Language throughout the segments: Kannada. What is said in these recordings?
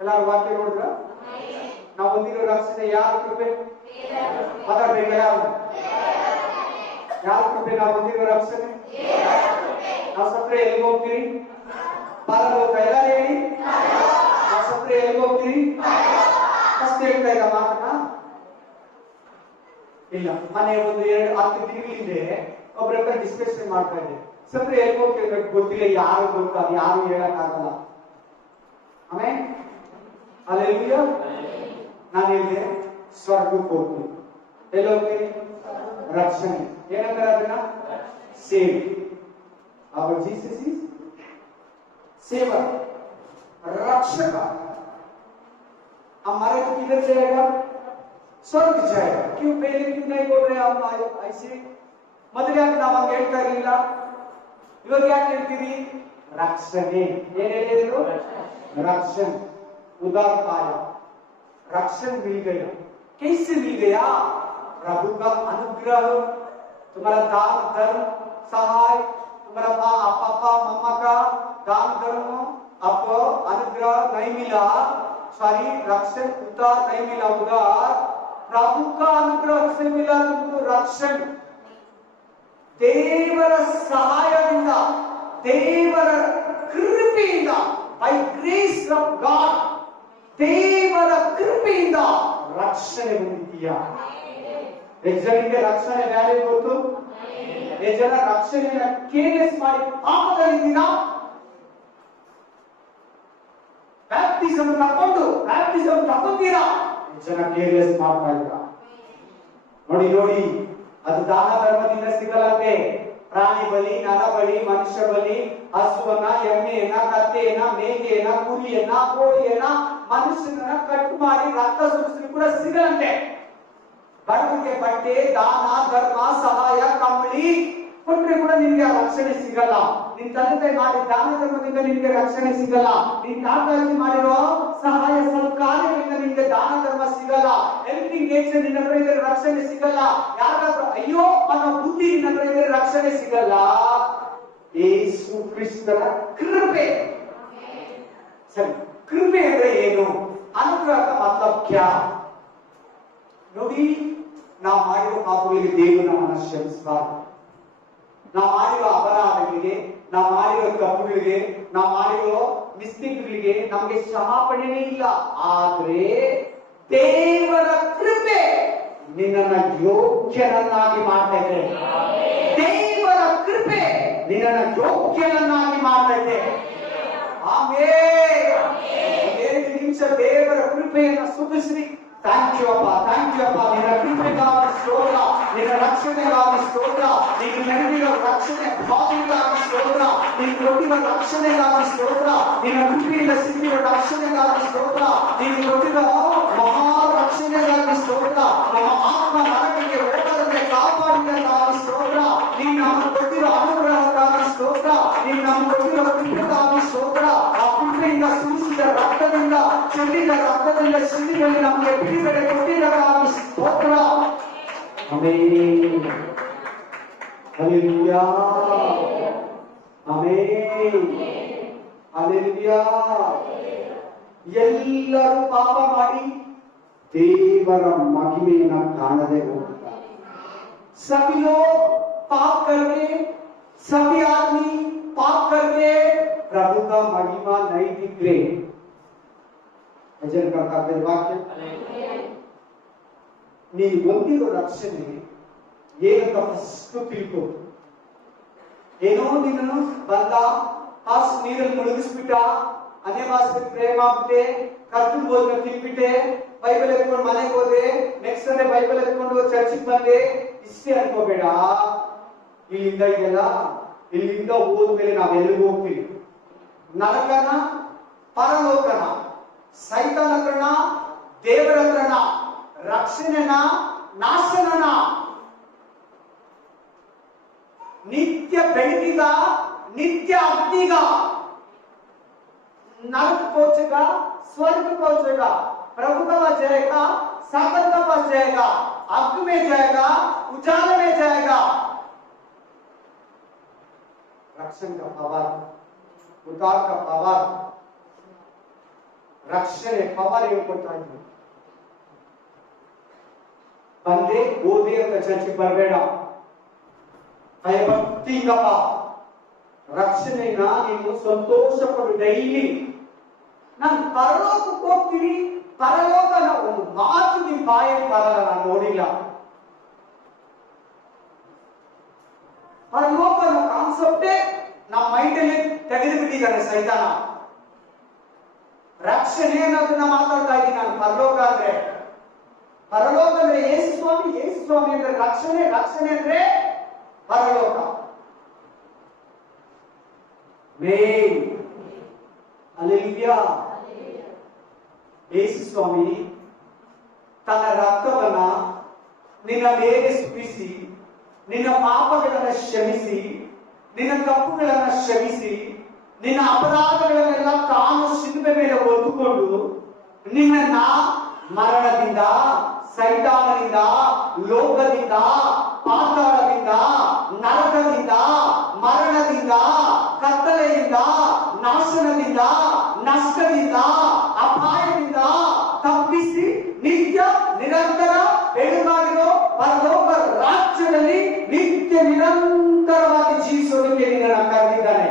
ಎಲ್ಲಾರು ವಾಕ್ಯ ನೋಡಿದ್ರ? ನಾವು ಹೊಂದಿರೋ ರಕ್ಷಣೆ ಯಾರ ಕೃಪೆ? ಮಾತಾಡ್ಬೇಕು ಯಾರು? ಯಾರ ಕೃಪೆ ನಾವು ಹೊಂದಿರೋ ರಕ್ಷಣೆ? ನಾವು ಸತ್ರೆ ಎಲ್ಲಿಗೆ ಹೋಗ್ತೀರಿ? ಪರಲೋಕ. ಎಲ್ಲಾರು ಹೇಳಿ, ನಾವು ಸತ್ರೆ ಎಲ್ಲಿಗೆ ಹೋಗ್ತೀರಿ? ಫಸ್ಟ್ ಹೇಳ್ತಾ ಇದ್ದ ಮಾತನ್ನ ಇಲ್ಲ. ಮನೆ ಒಂದು 10 ದಿನಗಳ ಹಿಂದೆ ಒಬ್ಬರ ಹತ್ರ ಡಿಸ್ಕಷನ್ ಮಾಡ್ತಾ ಇದ್ದೆ. ಸತ್ರೆ ಎಲ್ಲಿಗೆ ಹೋಗ್ತೀವಿ ಗೊತ್ತಿಲ್ಲ, ಯಾರು ಗೊತ್ತಾ, ಯಾರು ಹೇಳಕ್ ಆಗಲ್ಲ. ಆಮೇಲೆ ಅಲ್ಲೆಲ್ಲೂಯಾ. ನಾನು ಹೇಳಿದೆ ಸ್ವರ್ಗಕ್ಕೆ ಹೋಗ್ತೀನಿ. ಎಲ್ಲಿ ಹೋಗ್ತೀನಿ? ರಕ್ಷಣೆ. ಏನಂತಾರೆ ಅದನ್ನ? Save. Our Jesus is saver, रक्षक. हमारे को किधर जाएगा? स्वर्ग जाएगा. क्यों पहले क्यों नहीं बोल रहे आप ऐसे? ಮೊದಲು ಯಾಕೆ ನಾವು ಹಂಗೆ ಹೇಳ್ತಾ ಇರಲಿಲ್ಲ? ಇವಾಗ ಯಾಕೆ ಹೇಳ್ತೀವಿ? ರಕ್ಷಣೆ. ಏನ್ ಹೇಳಿದ್ರು? रक्षण, उदार पाया, रक्षण मिल गया. कैसे मिल गया? प्रभु का अनुग्रह, तुम्हारा दान धर्म सहाय, तुम्हारा पापा मम्मा का दान धर्म आपको अनुग्रह नहीं मिला. सॉरी, रक्षण उदार नहीं मिला, उदार प्रभु का अनुग्रह से मिला तुमको रक्षण. ದೇವರ ಸಹಾಯದಿಂದ, ದೇವರ ಕೃಪೆಯಿಂದ, by grace of God, ದೇವರ ಕೃಪೆಯಿಂದ ರಕ್ಷಣೆ ಹೊಂದಿದ್ದೀಯಾ? ಎಷ್ಟು ಜನಕ್ಕೆ ರಕ್ಷಣೆ ವ್ಯಾಲ್ಯೂ ಗೊತ್ತು? ಎಷ್ಟು ಜನ ರಕ್ಷಣೆಯನ್ನ ಕೇರ್ಲೆಸ್ ಮಾಡಿ ಪಾಪದಲ್ಲಿದ್ದೀರಾ? ಬ್ಯಾಪ್ಟಿಸಮ್ ತಗೊಂತೀರಾ? ಎಷ್ಟು ಜನ ಕೇರ್ಲೆಸ್ ಮಾಡ್ತಾ ಇದ್ದೀರಾ? ನೋಡಿ, ಅದು ದಾನ ಧರ್ಮದಿಂದ ಸಿಗಲ್ಲಂತೆ. ಪ್ರಾಣಿ ಬಲಿ, ನರ ಬಲಿ, ಮನುಷ್ಯ ಬಲಿ, ಹಸುವನ್ನ, ಎಮ್ಮೆಯನ್ನ, ಕತ್ತೆಯನ್ನ, ಮೇಕೆಯನ್ನ, ಕುರಿಯನ್ನ, ಕೋಳಿಯನ್ನ, ಮನುಷ್ಯನನ್ನ ಕಟ್ ಮಾಡಿ ರಕ್ತ ಸುರಿಸಿ ಕೂಡ ಸಿಗಲ್ಲಂತೆ. ಬಡವರಿಗೆ ಬಟ್ಟೆ, ದಾನ ಧರ್ಮ ಸಹಾಯ ಕಂಬಳಿ ಕೊಟ್ರೆ ಕೂಡ ನಿನ್ಗೆ ರಕ್ಷಣೆ ಸಿಗಲ್ಲ. ನಿನ್ ತಂದೆ ಮಾಡಿ ದಾನ ಧರ್ಮದಿಂದ ನಿನ್ಗೆ ರಕ್ಷಣೆ ಸಿಗಲ್ಲ. ನಿನ್ ತಾತಾಜಿ ಮಾಡಿರೋ ಸಹಾಯ ಸತ್ಕಾರ್ಯದಿಂದ ನಿನ್ಗೆ ದಾನ ಧರ್ಮ ಸಿಗಲ್ಲ. ಹೆಲ್ಪಿಂಗ್ ನೇಚರ್ ನಿನ್ನ ಹತ್ರ ಇದ್ರೆ ರಕ್ಷಣೆ ಸಿಗಲ್ಲ. ಯಾರಾದ್ರೂ ಅಯ್ಯೋ ಅನ್ನೋ ಬುದ್ಧಿ ನಿನ್ನ ಹತ್ರ ಇದ್ರೆ ರಕ್ಷಣೆ ಸಿಗಲ್ಲ. ಯೇಸು ಕ್ರಿಸ್ತನ ಕೃಪೆ. ಸರಿ, ಕೃಪೆ ಅಂದ್ರೆ ಏನು? ಅನುಗ್ರಹ ಮತ್ಲಬ್ ಕ್ಯಾ? ನೋಡಿ, ನಾವು ಮಾಡಿರೋ ಪಾಪಗಳಿಗೆ ದೇವರು ನಮ್ಮನ್ನು ಕ್ಷಮಿಸಬಾರದು. ನಾವು ಮಾಡಿರೋ ಅಪರಾಧಗಳಿಗೆ, ನಾವು ಮಾಡಿರೋ ತಪ್ಪುಗಳಿಗೆ, ನಾವು ಮಾಡಿರೋ ಮಿಸ್ಟೇಕ್ಗಳಿಗೆ ನಮಗೆ ಕ್ಷಮಾಪಣೆನೇ ಇಲ್ಲ. ಆದ್ರೆ ದೇವರ ಕೃಪೆ ನಿನ್ನನ್ನ ಯೋಗ್ಯನನ್ನಾಗಿ ಮಾಡ್ತಾ ಇದೆ. ದೇವರ ಕೃಪೆ ನಿನ್ನನ್ನ ಯೋಗ್ಯನನ್ನಾಗಿ ಮಾಡ್ತಾ ಇದೆ. ಆಮೇಲೆ 2 ನಿಮಿಷ ದೇವರ ಕೃಪೆಯನ್ನ ಸ್ತುತಿಸ್ರಿ. ಥ್ಯಾಂಕ್ ಯು ಅಪ್ಪ, ಥ್ಯಾಂಕ್ ಯು ಅಪ್ಪ. ನಿನ್ನ ಕೃಪೆಗಾಗಿ ಸ್ತೋತ್ರ, ನಿನ್ನ ರಕ್ಷಣೆಗಾಗಿ ಸ್ತೋತ್ರ, ನೀನು ನಡೆದಿರೋ ರಕ್ಷಣೆ ಭಾವಿಗಾಗಿ ಸ್ತೋತ್ರ, ನೀನು ಕೊಟ್ಟಿರೋ ರಕ್ಷಣೆಗಾಗಿ ಸ್ತೋತ್ರ, ನಿನ್ನ ಕೃಪೆಯಿಂದ ಸಿಕ್ಕಿರೋ ರಕ್ಷಣೆಗಾಗಿ ಸ್ತೋತ್ರ, ನೀನು ಕೊಟ್ಟಿರೋ ಮಹಾ ರಕ್ಷಣೆಗಾಗಿ ಸ್ತೋತ್ರ, ನಮ್ಮ ಆತ್ಮ ನರಕಕ್ಕೆ ಹೋಗದಂತೆ ಕಾಪಾಡಿದಕ್ಕಾಗಿ ಸ್ತೋತ್ರ, ನೀನು ನಮಗೆ ಕೊಟ್ಟಿರೋ ಅನುಗ್ರಹಕ್ಕಾಗಿ ಸ್ತೋತ್ರ, ನೀನು ನಮಗೆ ಕೊಟ್ಟಿರೋ ಕೃಪೆಗಾಗಿ ಸ್ತೋತ್ರ. ಆ ಕೃಪೆಯಿಂದ ಸುರಿಸಿದ ರಕ್ತದಿಂದ, ಚೆಲ್ಲಿದ ರಕ್ತದಿಂದ ಸಿದ್ಧಿಯಲ್ಲಿ ನಮಗೆ ಬಿಡುಗಡೆ ಕೊಟ್ಟಿದ್ದಕ್ಕಾಗಿ ಸ್ತೋತ್ರ. ಆಮೆನ್. Hallelujah, amen, hallelujah. ಎಲ್ಲರೂ ಪಾಪ ಮಾಡಿ ದೇವರ ಮಹಿಮೆಯನ್ನು ಕಾಣದೆ ಹೋಗುತ್ತಾರೆ. सभी लोग पाप करके, सभी आदमी पाप करके प्रभु का महिमा नहीं दिख रहे. भजन करता है वाक्य. ನೀನು ಹೊಂದಿರೋ ರಕ್ಷಣೆ ಏನಂತ ಫಸ್ಟ್ ತಿಳ್ಕೊ. ಏನೋ ನೀನು ಬಂದ ಹಾಸ್ ನೀರಲ್ಲಿ ಮುಳುಗಿಸ್ಬಿಟ್ಟ, ಅನೇ ಭಾಷೆ ಪ್ರೇಮ ಆಗ್ಬಿಟ್ಟೆ, ಕರ್ತನ ಬೋಧನೆ ತಿಳ್ಬಿಟ್ಟೆ, ಬೈಬಲ್ ಎತ್ಕೊಂಡು ಮನೆಗೆ ಹೋದೆ, ನೆಕ್ಸ್ಟ್ ಸಂಡೆ ಬೈಬಲ್ ಎತ್ಕೊಂಡು ಚರ್ಚಿಗೆ ಬಂದೆ, ಇಷ್ಟೇ ಅನ್ಕೋಬೇಡ. ಇಲ್ಲಿಂದ ಇದೆಲ್ಲ, ಇಲ್ಲಿಂದ ಹೋದ್ಮೇಲೆ ನಾವೆಲ್ಲಿಗೂ ಹೋಗ್ತೀವಿ? ನರಕನ, ಪರಲೋಕನ, ಸೈತಾನ ಹತ್ರನ, ದೇವರ ಹತ್ರನ, ರಕ್ಷಣೆನ, ನಾಶನನ, ನಿತ್ಯ ಬೆಳಕಿಗ, ನಿತ್ಯ ಅಗ್ನಿಗ, नरक पहुंचेगा, स्वर्ग पहुंचेगा, प्रभु का पास जाएगा, सागर का पास जाएगा, आग में जाएगा, उजाले में जाएगा. रक्षण का पावर, उद्धार का पावर ರಕ್ಷಣೆ ಪವರ್ ಹೇಳ್ಕೊಡ್ತಾ ಇದ್ರು. ಬಂದೆ ಓದಿ ಅಂತ ಚರ್ಚಿಗೆ ಬರಬೇಡ, ಭಯಭಕ್ತಿಗಪ್ಪ. ರಕ್ಷಣೆನ ನೀನು ಸಂತೋಷ ಪಡು. ಡೈಲಿ ನಾನು ಪರಲೋಕಕ್ಕೆ ಹೋಗ್ತೀನಿ, ಪರಲೋಕನ ಒಂದು ಮಾತು ನಿಮ್ ಬಾಯಲ್ಲಿ ಬರಲ್ಲ, ನಾನು ನೋಡಿಲ್ಲ. ಪರಲೋಕನ ಕಾನ್ಸೆಪ್ಟೇ ನಮ್ಮ ಮೈಂಡಲ್ಲಿ ತೆಗೆದು ಬಿಟ್ಟಿದ್ದಾನೆ ಸೈತಾನ. ರಕ್ಷಣೆ ಅನ್ನೋದನ್ನ ಮಾತಾಡ್ತಾ ಇದ್ದೀನಿ ನಾನು. ಪರಲೋಕ ಅಂದ್ರೆ ಯೇಸು ಸ್ವಾಮಿ ಅಂದ್ರೆ ರಕ್ಷಣೆ ಅಂದ್ರೆ ಪರಲೋಕ. ಅಲ್ಲೆಲೂಯಾ. ಯೇಸು ಸ್ವಾಮಿ ತನ್ನ ರಕ್ತವನ್ನ ನಿನ್ನ ಮೇಲೆ ಸುರಿಸಿ, ನಿನ್ನ ಪಾಪಗಳನ್ನು ಕ್ಷಮಿಸಿ, ನಿನ್ನ ತಪ್ಪುಗಳನ್ನು ಕ್ಷಮಿಸಿ, ನಿನ್ನ ಅಪರಾಧಗಳನ್ನೆಲ್ಲ ತಾನು ಶಿಲುಬೆ ಮೇಲೆ ಹೊತ್ತುಕೊಂಡು ನಿನ್ನನ್ನ ಮರಣದಿಂದ, ಸೈತಾನದಿಂದ, ಲೋಕದಿಂದ, ಪಾತಾಳದಿಂದ, ನರಕದಿಂದ, ಮರಣದಿಂದ, ಕತ್ತಲೆಯಿಂದ, ನಾಶನದಿಂದ, ನಷ್ಟದಿಂದ, ಅಪಾಯದಿಂದ ತಪ್ಪಿಸಿ ನಿತ್ಯ ನಿರಂತರ ಬೆಳಗಾಗಿರೋ ಪರಲೋಕ ರಾಜ್ಯದಲ್ಲಿ ನಿತ್ಯ ನಿರಂತರವಾಗಿ ಜೀವಿಸೋದಕ್ಕೆ ನಿನ್ನನ್ನು ಕರೆದಿದ್ದಾನೆ.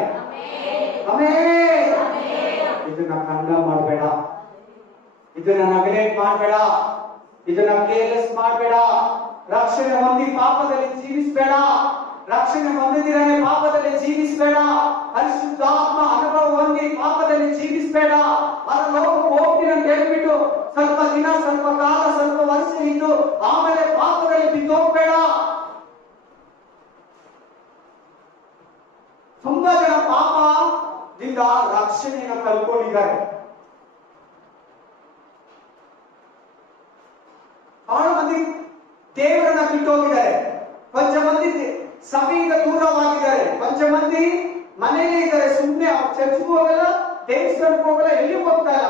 ಇದನ್ನ ಕಂಡ ಮಾಡಬೇಡ, ಇದನ್ನ ನೆಗ್ಲೆಕ್ಟ್ ಮಾಡಬೇಡ, ಇದನ್ನ ಕೇರ್ಲೆಸ್ ಮಾಡಬೇಡ. ರಕ್ಷಣೆ ಹೊಂದಿ ಪಾಪದಲ್ಲಿ ಜೀವಿಸಬೇಡ. ರಕ್ಷಣೆ ಹೊಂದಿದಿರನೆ ಪಾಪದಲ್ಲಿ ಜೀವಿಸಬೇಡ. ಪರಿಶುದ್ಧಾತ್ಮ ಅನುಭವ ಹೊಂದಿ ಪಾಪದಲ್ಲಿ ಜೀವಿಸಬೇಡ. ಪರಲೋಕಕ್ಕೆ ಹೋಗ್ತೀನಿ ಅಂತ ಹೇಳ್ಬಿಟ್ಟು ಸ್ವಲ್ಪ ದಿನ, ಸ್ವಲ್ಪ ಕಾಲ, ಸ್ವಲ್ಪ ವರ್ಷ ಇದ್ದು ಆಮೇಲೆ ಪಾಪದಲ್ಲಿ ಬಿದ್ದೋಗ್ಬೇಡ. ತುಂಬಾ ಜನ ಪಾಪದಿಂದ ರಕ್ಷಣೆಯನ್ನು ಕಳ್ಕೊಂಡಿದ್ದಾರೆ. ಬಹಳ ಮಂದಿ ದೇವರನ್ನ ಬಿಟ್ಟು ಹೋಗಿದ್ದಾರೆ. ಕೊಂಚ ಮಂದಿ ಸಭೆಯಿಂದ ದೂರವಾಗಿದ್ದಾರೆ. ಕೊಂಚ ಮಂದಿ ಮನೆಯಲ್ಲೇ ಇದ್ದಾರೆ. ಸುಮ್ಮನೆ ಚರ್ಚ್ಗೂ ಹೋಗಲ್ಲ, ದೇವಸ್ಥಾನಕ್ಕೂ ಹೋಗಲ್ಲ, ಎಲ್ಲಿ ಹೋಗ್ತಾ ಇಲ್ಲ.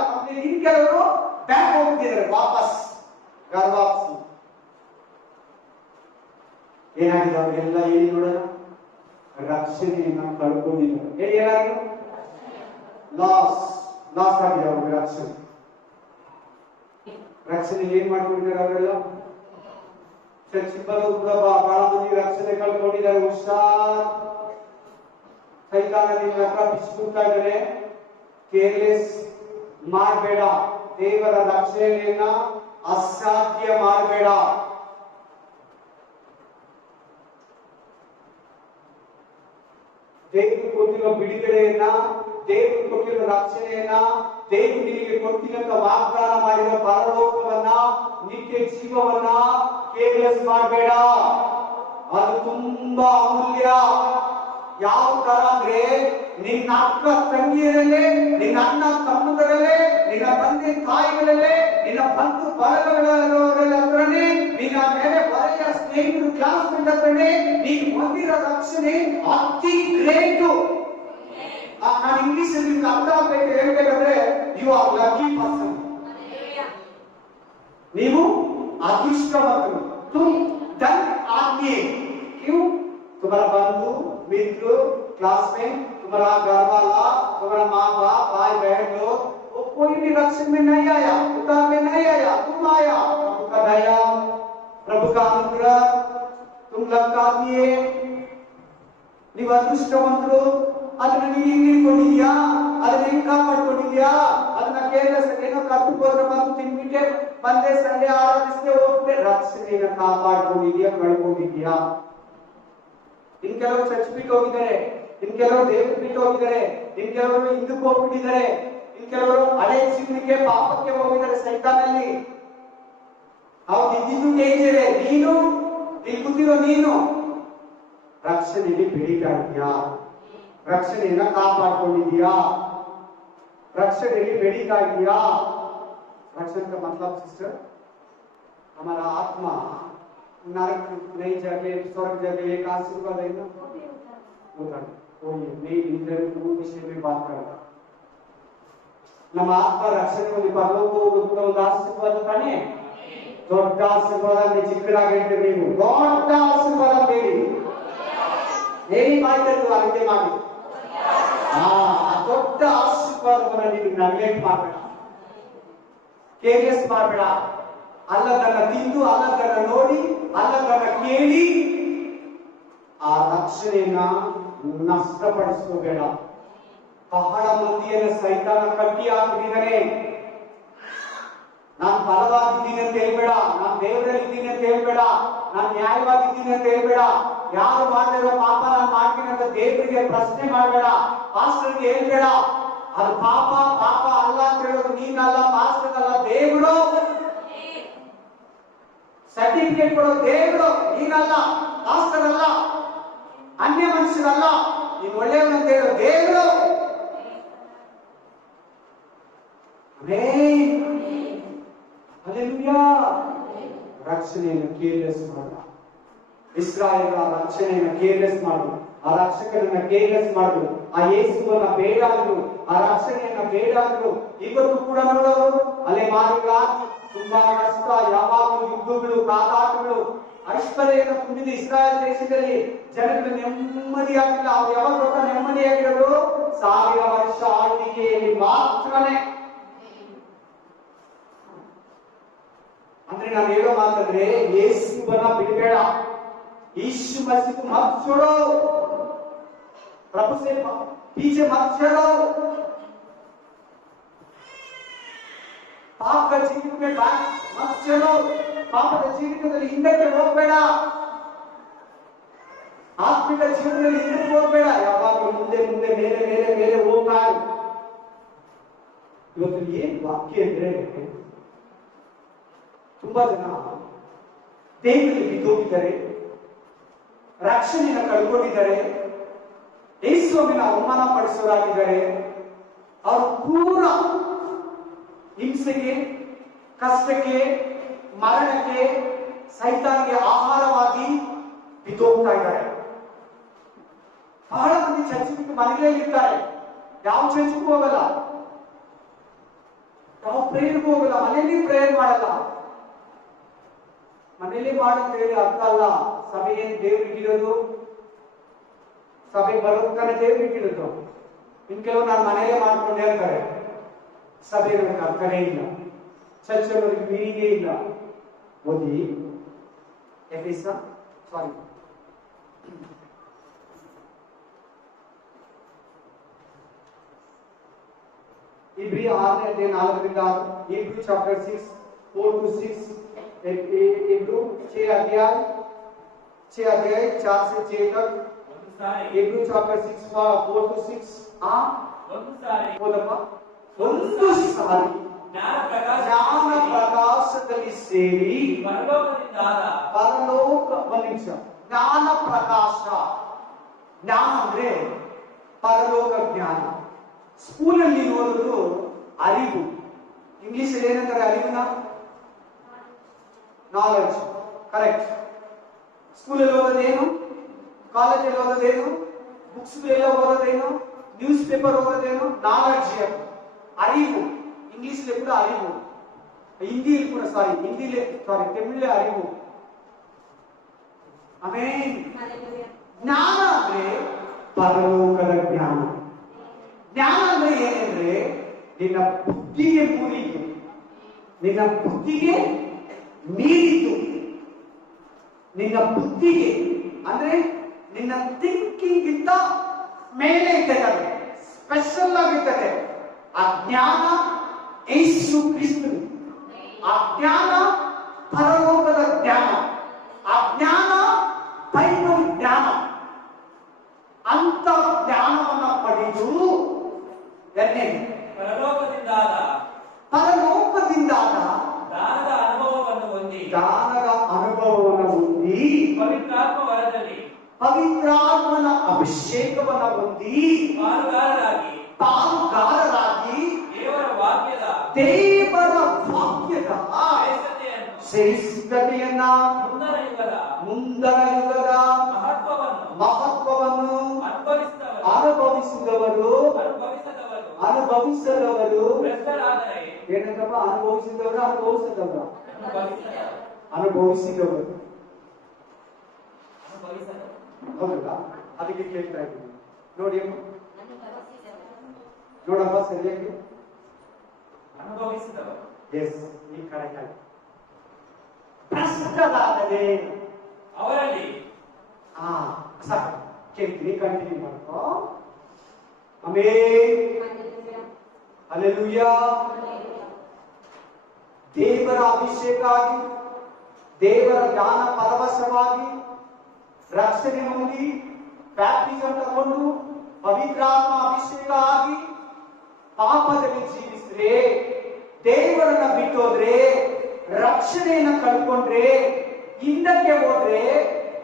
ಇನ್ ಕೆಲವರು ಬ್ಯಾಕ್ ಹೋಗ್ತಿದ್ದಾರೆ, ವಾಪಸ್ ವಾಪಸ್. ಏನಾಗಿದೆ ಅವ್ರಿಗೆಲ್ಲ? ಹೇಳಿ ನೋಡೋಣ. ರಕ್ಷಣೆಯನ್ನ ಕಳ್ಕೊಂಡಿದ್ದಾರೆ. ಹೇಳಿ ಏನಾಗಿದೆ? ಲಾಸ್ ಆಗಿದೆ ಅವ್ರಿಗೆ ರಕ್ಷಣೆ. ರಕ್ಷಣೆ ಏನ್ ಮಾಡ್ಕೊಂಡಿದ್ದಾರೆ ಅವರೆಲ್ಲ? ಚರ್ಚ್ ಬರೋದು ಕೂಡ ಬಹಳ ಮಂದಿ ರಕ್ಷಣೆ ಕಳ್ಕೊಂಡಿದ್ದಾರೆ. ಹುಷಾರ್, ಸೈತಾನ ನಿನ್ನ ಹತ್ರ ಬಿಚ್ಚಿಕೊಳ್ತಾ ಇದ್ದಾರೆ. ಕೇರ್ಲೆಸ್ ಮಾಡಬೇಡ. ದೇವರ ರಕ್ಷಣೆಯನ್ನ ಅಸಾಧ್ಯ ಮಾಡಬೇಡ. ದೇವರು ಕೊಟ್ಟಿರೋ ಬಿಡುಗಡೆಯನ್ನ, ದೇವರು ಕೊಟ್ಟಿರೋ ರಕ್ಷಣೆಯನ್ನ, ದೇವರು ನಿನಗೆ ಕೊಟ್ಟಿರಂತ ವಾಗ್ದಾನ ಮಾಡಿರೋ ಪರಲೋಕವನ್ನ, ನಿತ್ಯ ಜೀವವನ್ನ ಕೇರ್ಲೆಸ್ ಮಾಡಬೇಡ. ಅದು ತುಂಬಾ ಅಮೂಲ್ಯ. ಯಾವ ತರ ಅಂದ್ರೆ, ನಿನ್ನ ಅಕ್ಕ ತಂಗಿಯರಲ್ಲೇ, ನಿನ್ನ ಅಣ್ಣ ತಮ್ಮದರಲ್ಲೇ, ನಿನ್ನ ತಂದೆ ತಾಯಿಗಳಲ್ಲೇ, ನಿನ್ನ ಬಂಧು ಬಳಗಗಳೇ, ನಿನ್ನ ಮೇಲೆ ಬರೆಯ ಸ್ನೇಹಿತರು, ಕ್ಲಾಸ್ಮೇಟ್ ಹತ್ರನೇ ನೀನು ಹೊಂದಿರೋ ರಕ್ಷಣೆ ಅತಿ ಗ್ರೇಟು. ನಾನು ಇಂಗ್ಲಿಷ್ ಅಲ್ಲಿ ಅರ್ಥ ಆಗ್ಬೇಕು ಹೇಳ್ಬೇಕಂದ್ರೆ, ಯು ಆರ್ ಲಕ್ಕಿ ಪರ್ಸನ್. ನೀವು ಅದೃಷ್ಟವಂತರು. तुम धन आदमी क्यों? तुम्हारा बंधु, मित्र, क्लासमेट, तुम्हारा घर वाला, तुम्हारा माँ बाप, भाई बहन लोग, वो कोई भी रक्षण में नहीं आया, उद्धार में नहीं आया, तुम आया। प्रभु का दया, प्रभु का अनुग्रह, तुम लक्का आदमी, ನೀವು ಅದೃಷ್ಟವಂತರು. ಅದನ್ನ ನೀವು ಹಿಂಗೆ ಇಟ್ಕೊಂಡಿದ್ಯಾ, ಅದನ್ನ ಹೆಂಗ್ ಕಾಪಾಡ್ಕೊಂಡಿದ್ಯಾ? ಅದನ್ನ ಕೇರ್ಲೆಸ್ ಏನೋ ಕರ್ಕೊಂಡು ಹೋದ್ರೆ ಬಂದು ತಿನ್ಬಿಟ್ಟೆ ಬಂದೆ, ಸಂಡೆ ಆರಾಧಿಸದೆ ಹೋಗ್ದೆ. ರಕ್ಷಣೆಯನ್ನ ಕಾಪಾಡ್ಕೊಂಡಿದ್ಯಾ, ಕಳ್ಕೊಂಡಿದ್ಯಾ? ಇನ್ ಕೆಲವರು ಚರ್ಚ್ ಬಿಟ್ಟು ಹೋಗಿದ್ದಾರೆ, ಇನ್ ಕೆಲವರು ದೇವ್ರ ಬಿಟ್ಟು ಹೋಗಿದ್ದಾರೆ, ಇನ್ ಕೆಲವರು ಹಿಂದಕ್ಕೆ ಹೋಗ್ಬಿಟ್ಟಿದ್ದಾರೆ, ಇನ್ ಕೆಲವರು ಹಳೆ ಜೀವನಕ್ಕೆ ಪಾಪಕ್ಕೆ ಹೋಗಿದ್ದಾರೆ ಸೈತಾನಲ್ಲಿ. ಅವ್ರು ಇದ್ದಿದ್ದು ಡೇಂಜರೇ. ನೀನು ಇಲ್ಲಿ ಕೂತಿರೋ ನೀನು ರಕ್ಷಣೆಯಲ್ಲಿ ಬೆಳೀತಾ ಇದೆಯಾ? ರಕ್ಷಣೆಯನ್ನ ಕಾಪಾಡ್ಕೊಂಡಿದ್ಯಾ? रक्षण बेड़ीता गया। रक्षण का मतलब सिस्टर हमारा आत्मा नरक नहीं जाके स्वर्ग जाके एक आशीर्वाद है ना, मैं इधर विषय में बात कर रहा। ನಮ್ಮ ಆತ್ಮ ರಕ್ಷಣೆ ಒಂದು ಪರಲೋಕ ಕೂಡ ಒಂದು ಆಶೀರ್ವಾದ ತಾನೇ, ದೊಡ್ಡ ಆಶೀರ್ವಾದ. ನೀವು ಚಿಕ್ಕದಾಗಿರ್ತೀರಿ, ನೀವು ದೊಡ್ಡ ಆಶೀರ್ವಾದ ಬೇಡಿ ಹೇಳಿ ಮಾಡ್ತಿದ್ದು ಅಡುಗೆ ಮಾಡಿ. ಆ ದೊಡ್ಡ ಆಶೀರ್ವಾದವನ್ನು ನೀವು ನೆಗ್ಲೆಕ್ಟ್ ಮಾಡಬೇಡ. ಕೇರ್ಲೆಸ್ ಮಾಡಬೇಡ. ಅಲ್ಲದನ್ನ ತಿಂದು, ಅಲ್ಲದನ್ನ ನೋಡಿ, ಅಲ್ಲದನ್ನ ಕೇಳಿ ಆ ರಕ್ಷಣೆಯನ್ನ ನಷ್ಟಪಡಿಸ್ಕೋಬೇಡ. ಬಹಳ ಮಂದಿಯನ್ನು ಸೈತಾನ ಕಟ್ಟಿ ಹಾಕಿದ್ದಾನೆ. ನಾನು ಬಲವಾಗಿದ್ದೀನಿ ಅಂತ ಹೇಳ್ಬೇಡ, ನಾನು ದೇವರಲ್ಲಿ ಇದ್ದೀನಿ ಅಂತ ಹೇಳ್ಬೇಡ, ನಾನು ನ್ಯಾಯವಾಗಿದ್ದೀನಿ ಅಂತ ಹೇಳ್ಬೇಡ. ಯಾರು ಮಾಡಿರೋ ಪಾಪ ನಾನು ಮಾಡ್ತೀನಿ ಅಂತ ದೇವರಿಗೆ ಪ್ರಶ್ನೆ ಮಾಡಬೇಡ, ಪಾಸ್ಟರ್ಗೆ ಹೇಳ್ಬೇಡ. ಅದು ಪಾಪ ಪಾಪ ಅಲ್ಲ ಅಂತ ಹೇಳೋದು ನೀನಲ್ಲ, ಪಾಸ್ಟರ್ ಅಲ್ಲ, ದೇವರು. ಸರ್ಟಿಫಿಕೇಟ್ ಕೊಡೋ ದೇವರು ನೀನಲ್ಲ, ಪಾಸ್ಟರ್ ಅಲ್ಲ, ಅನ್ಯ ಮನುಷ್ಯರಲ್ಲ. ನೀನು ಒಳ್ಳೆಯವನಂತ ಹೇಳೋ ದೇವರು. ರಕ್ಷಣೆಯನ್ನು ಕೇರ್ಲೆಸ್ ಮಾಡ. ಇಸ್ರಾಯೇಲ್ ರಕ್ಷಣೆಯನ್ನು ಕೇರ್ಲೆಸ್ ಮಾಡು, ಆ ರಕ್ಷಕರನ್ನ ಕೇರ್ಲೆಸ್ ಮಾಡು. ಆ ಯೇಸುವನ್ನ ಬೇಡ ಅಂದ್ರು, ಆ ರಕ್ಷಣೆಯನ್ನ ಬೇಡ ಅಂದ್ರು. ಇವತ್ತು ಕೂಡ ನೋಡೋರು ಅಲೆ ಮಾರ್ಗಗಳಾಗಿ ತುಂಬಾ ಕಷ್ಟ, ಯಾವಾಗಲೂ ಯುದ್ಧಗಳು, ಕಾದಾಟಗಳು, ಐಶ್ವರ್ಯವನ್ನು ತುಂಬಿದ ಇಸ್ರಾಯೇಲ್ ದೇಶದಲ್ಲಿ ಜನಗಳು ನೆಮ್ಮದಿಯಾಗಿಲ್ಲ. ಅವ್ರು ಯಾವಾಗ ನೆಮ್ಮದಿಯಾಗಿರೋದು 1000 ವರ್ಷ ಆಳ್ವಿಕೆಯಲ್ಲಿ ಮಾತ್ರನೇ. ಅಂದ್ರೆ ನಾನು ಹೇಳೋ ಮಾತಂದ್ರೆ ಯೇಸುವನ್ನ ಬಿಡಬೇಡ, यीशु मसीह को मत छोड़ो, प्रभु से पीछे मत चलो। पाप का जीवन में मत चलो, पाप का जीवितದಲ್ಲಿ ಹಿಂದಕ್ಕೆ ಹೋಗಬೇಡ, ಆತ್ಮಿಕ ಜೀವನದಲ್ಲಿ ಹಿಂದಕ್ಕೆ ಹೋಗಬೇಡ. ಯಾವಾಗಲೂ ಮುಂದೆ ಮುಂದೆ ಮೇಲೆ ಮೇಲೆ ಮೇಲೆ ಹೋಗ್ತಾ ಇರು. ಇವತ್ತು ಏನ್ ವಾಕ್ಯ ಅಂದ್ರೆ ತುಂಬಾ ಜನ ದೇವರಲ್ಲಿ ಬಿದ್ದೋಗಿದ್ದಾರೆ, ರಕ್ಷಣೆಯನ್ನು ಕಳ್ಕೊಂಡಿದ್ದಾರೆ, ಯೇಸುವಿನ ಅವಮಾನ ಪಡಿಸೋರಾಗಿದ್ದಾರೆ. ಅವರು ಪೂರ್ಣ ಹಿಂಸೆಗೆ, ಕಷ್ಟಕ್ಕೆ, ಮರಣಕ್ಕೆ, ಸೈತಾನ್ಗೆ ಆಹಾರವಾಗಿ ಬಿದ್ದೋಗ್ತಾ ಇದ್ದಾರೆ. ಬಹಳ ಮಂದಿ ಚರ್ಚಿಗೆ ಮನೆಗಳಲ್ಲಿ ಇರ್ತಾರೆ, ಯಾವ ಚರ್ಚಿಗೂ ಹೋಗಲ್ಲ, ಯಾವ ಪ್ರೇಯರ್ಗೂ ಹೋಗಲ್ಲ, ಮನೆಯಲ್ಲಿ ಪ್ರೇಯರ್ ಮಾಡಲ್ಲ. ಮನೆಯಲ್ಲಿ ಮಾಡುತ್ತ ಹೇಳಿ ಅರ್ಥ ಅಲ್ಲ. ಸಭೆಯನ್ನು ದೇವ್ರು ಇಟ್ಟಿರೋದು, ಸಭೆ ಬರೋದಕ್ಕೆ ದೇವ್ರು ಇಟ್ಟಿರೋದು. ಇನ್ ಕೆಲವು ನಾನು ಮನೆಯಲ್ಲೇ ಮಾಡ್ಕೊಂಡು ಹೇಳ್ತಾರೆ, ಸಭೆ ನನಗೆ ಅರ್ಥನೇ ಇಲ್ಲ, ಚರ್ಚ್ ಅನ್ನೋದಕ್ಕೆ ಮೀನಿಂಗೇ ಇಲ್ಲ. ಓದಿ ಇಬ್ರಿ 6ನೇ ಅಧ್ಯಾಯ 4ರಿಂದ 6, Hebrew chapter 6 4 to 6, Hebrew 6 अध्याय 4 से 6 तक, Hebrew chapter 6 4 to 6. ಒಂದು ಸಾರಿ ಜ್ಞಾನ ಪ್ರಕಾಶದಲ್ಲಿ ಸೇರಿ ಪರಲೋಕ. ಒಂದು ನಿಮಿಷ, ಜ್ಞಾನ ಪ್ರಕಾಶ. ಜ್ಞಾನ ಅಂದ್ರೆ ಪರಲೋಕ ಜ್ಞಾನ. ಸ್ಕೂಲಲ್ಲಿ ಓದೋದು ಅರಿವು. ಇಂಗ್ಲಿಷ್ ಅಲ್ಲಿ ಏನಂತಾರೆ ಅರಿವುನ? ನಾಲೆಡ್ಜ್. ಕರೆಕ್ಟ್. ಸ್ಕೂಲಲ್ಲಿ ಓದೋದೇನು, ಕಾಲೇಜಲ್ಲಿ ಓದೋದೇನು, ಬುಕ್ಸ್ ಎಲ್ಲ ಓದೋದೇನು, ನ್ಯೂಸ್ ಪೇಪರ್ ಓದೋದೇನು? ನಾಲೆಡ್ಜ್, ಅರಿವು. ಇಂಗ್ಲಿಷ್ ಕೂಡ ಅರಿವು, ಹಿಂದಿಯಲ್ಲಿ ಕೂಡ ತಮಿಳಲ್ಲಿ ಅರಿವು. ಆಮೇಲೆ ಜ್ಞಾನ ಅಂದ್ರೆ ಪರಲೋಕದ ಜ್ಞಾನ. ಜ್ಞಾನ ಅಂದ್ರೆ ಏನಂದ್ರೆ ನಿನ್ನ ಬುದ್ಧಿಗೆ ಮೀರಿದ್ದು, ನಿನ್ನ ಬುದ್ಧಿಗೆ ಮೀರಿದ್ದು, ನಿನ್ನ ಬುದ್ಧಿಗೆ ಅಂದ್ರೆ ನಿನ್ನ ಥಿಂಕಿಂಗ್ ಗಿಂತ ಮೇಲೆ ಇರ್ತದೆ, ಸ್ಪೆಷಲ್ ಆಗಿರ್ತದೆ. ಆ ಜ್ಞಾನ ಯೇಸು ಕ್ರಿಸ್ತ, ಆ ಜ್ಞಾನ ಪರಲೋಕದ ಜ್ಞಾನ, ಆ ಜ್ಞಾನ ಬೈಬಲ್ ಜ್ಞಾನ. ಅಂತ ಜ್ಞಾನವನ್ನ ಪಡೆದು ಪರಲೋಕದಿಂದಾದ ದಾನದ ಅನುಭವವನ್ನು ಹೊಂದಿ ಪವಿತ್ರಾತ್ಮನ ಅಭಿಷೇಕವನ್ನ ಹೊಂದಿ ಪಾಲುಗಾರರಾಗಿ ದೇವರ ವಾಕ್ಯದ ಶ್ರೇಷ್ಠತೆಯನ್ನ, ಮುಂದರ ಯುಗದ ಮಹತ್ವವನ್ನು ಅನುಭವಿಸಿದವರು ಏನಂತಪ್ಪ? ಅನುಭವಿಸಿದವರು ಹೌದಲ್ಲ? ಅದಕ್ಕೆ ಕೇಳ್ತಾ ಇದ್ದೀನಿ. ನೋಡಿ ನೋಡಪ್ಪ, ಸರಿಯಾಗಿ ಎಸ್, ಈ ಕರೆಕ್ಟ್ ಆಗಿ ಭ್ರಷ್ಟರಾಗದೆ ಅವರಲ್ಲಿ ಸಾಕು ಕೇಳ್ತೀನಿ, ಕಂಟಿನ್ಯೂ ಮಾಡ್ಕೋ. ಆಮೇನ್, ಹಲ್ಲೆಲೂಯಾ. ದೇವರ ಅಭಿಷೇಕ ಆಗಿ, ದೇವರ ಜ್ಞಾನ ಪರವಶವಾಗಿ, ರಕ್ಷಣೆ ಹೊಂದಿ, ಬ್ಯಾಪ್ಟಿಸಮ್ ತಗೊಂಡು, ಪವಿತ್ರಾತ್ಮ ಅಭಿಷೇಕ ಆಗಿ, ಪಾಪದಲ್ಲಿ ಜೀವಿಸಿದ್ರೆ, ದೇವರನ್ನ ಬಿಟ್ಟೋದ್ರೆ, ರಕ್ಷಣೆಯನ್ನ ಕಳ್ಕೊಂಡ್ರೆ, ಹಿಂದಕ್ಕೆ ಹೋದ್ರೆ,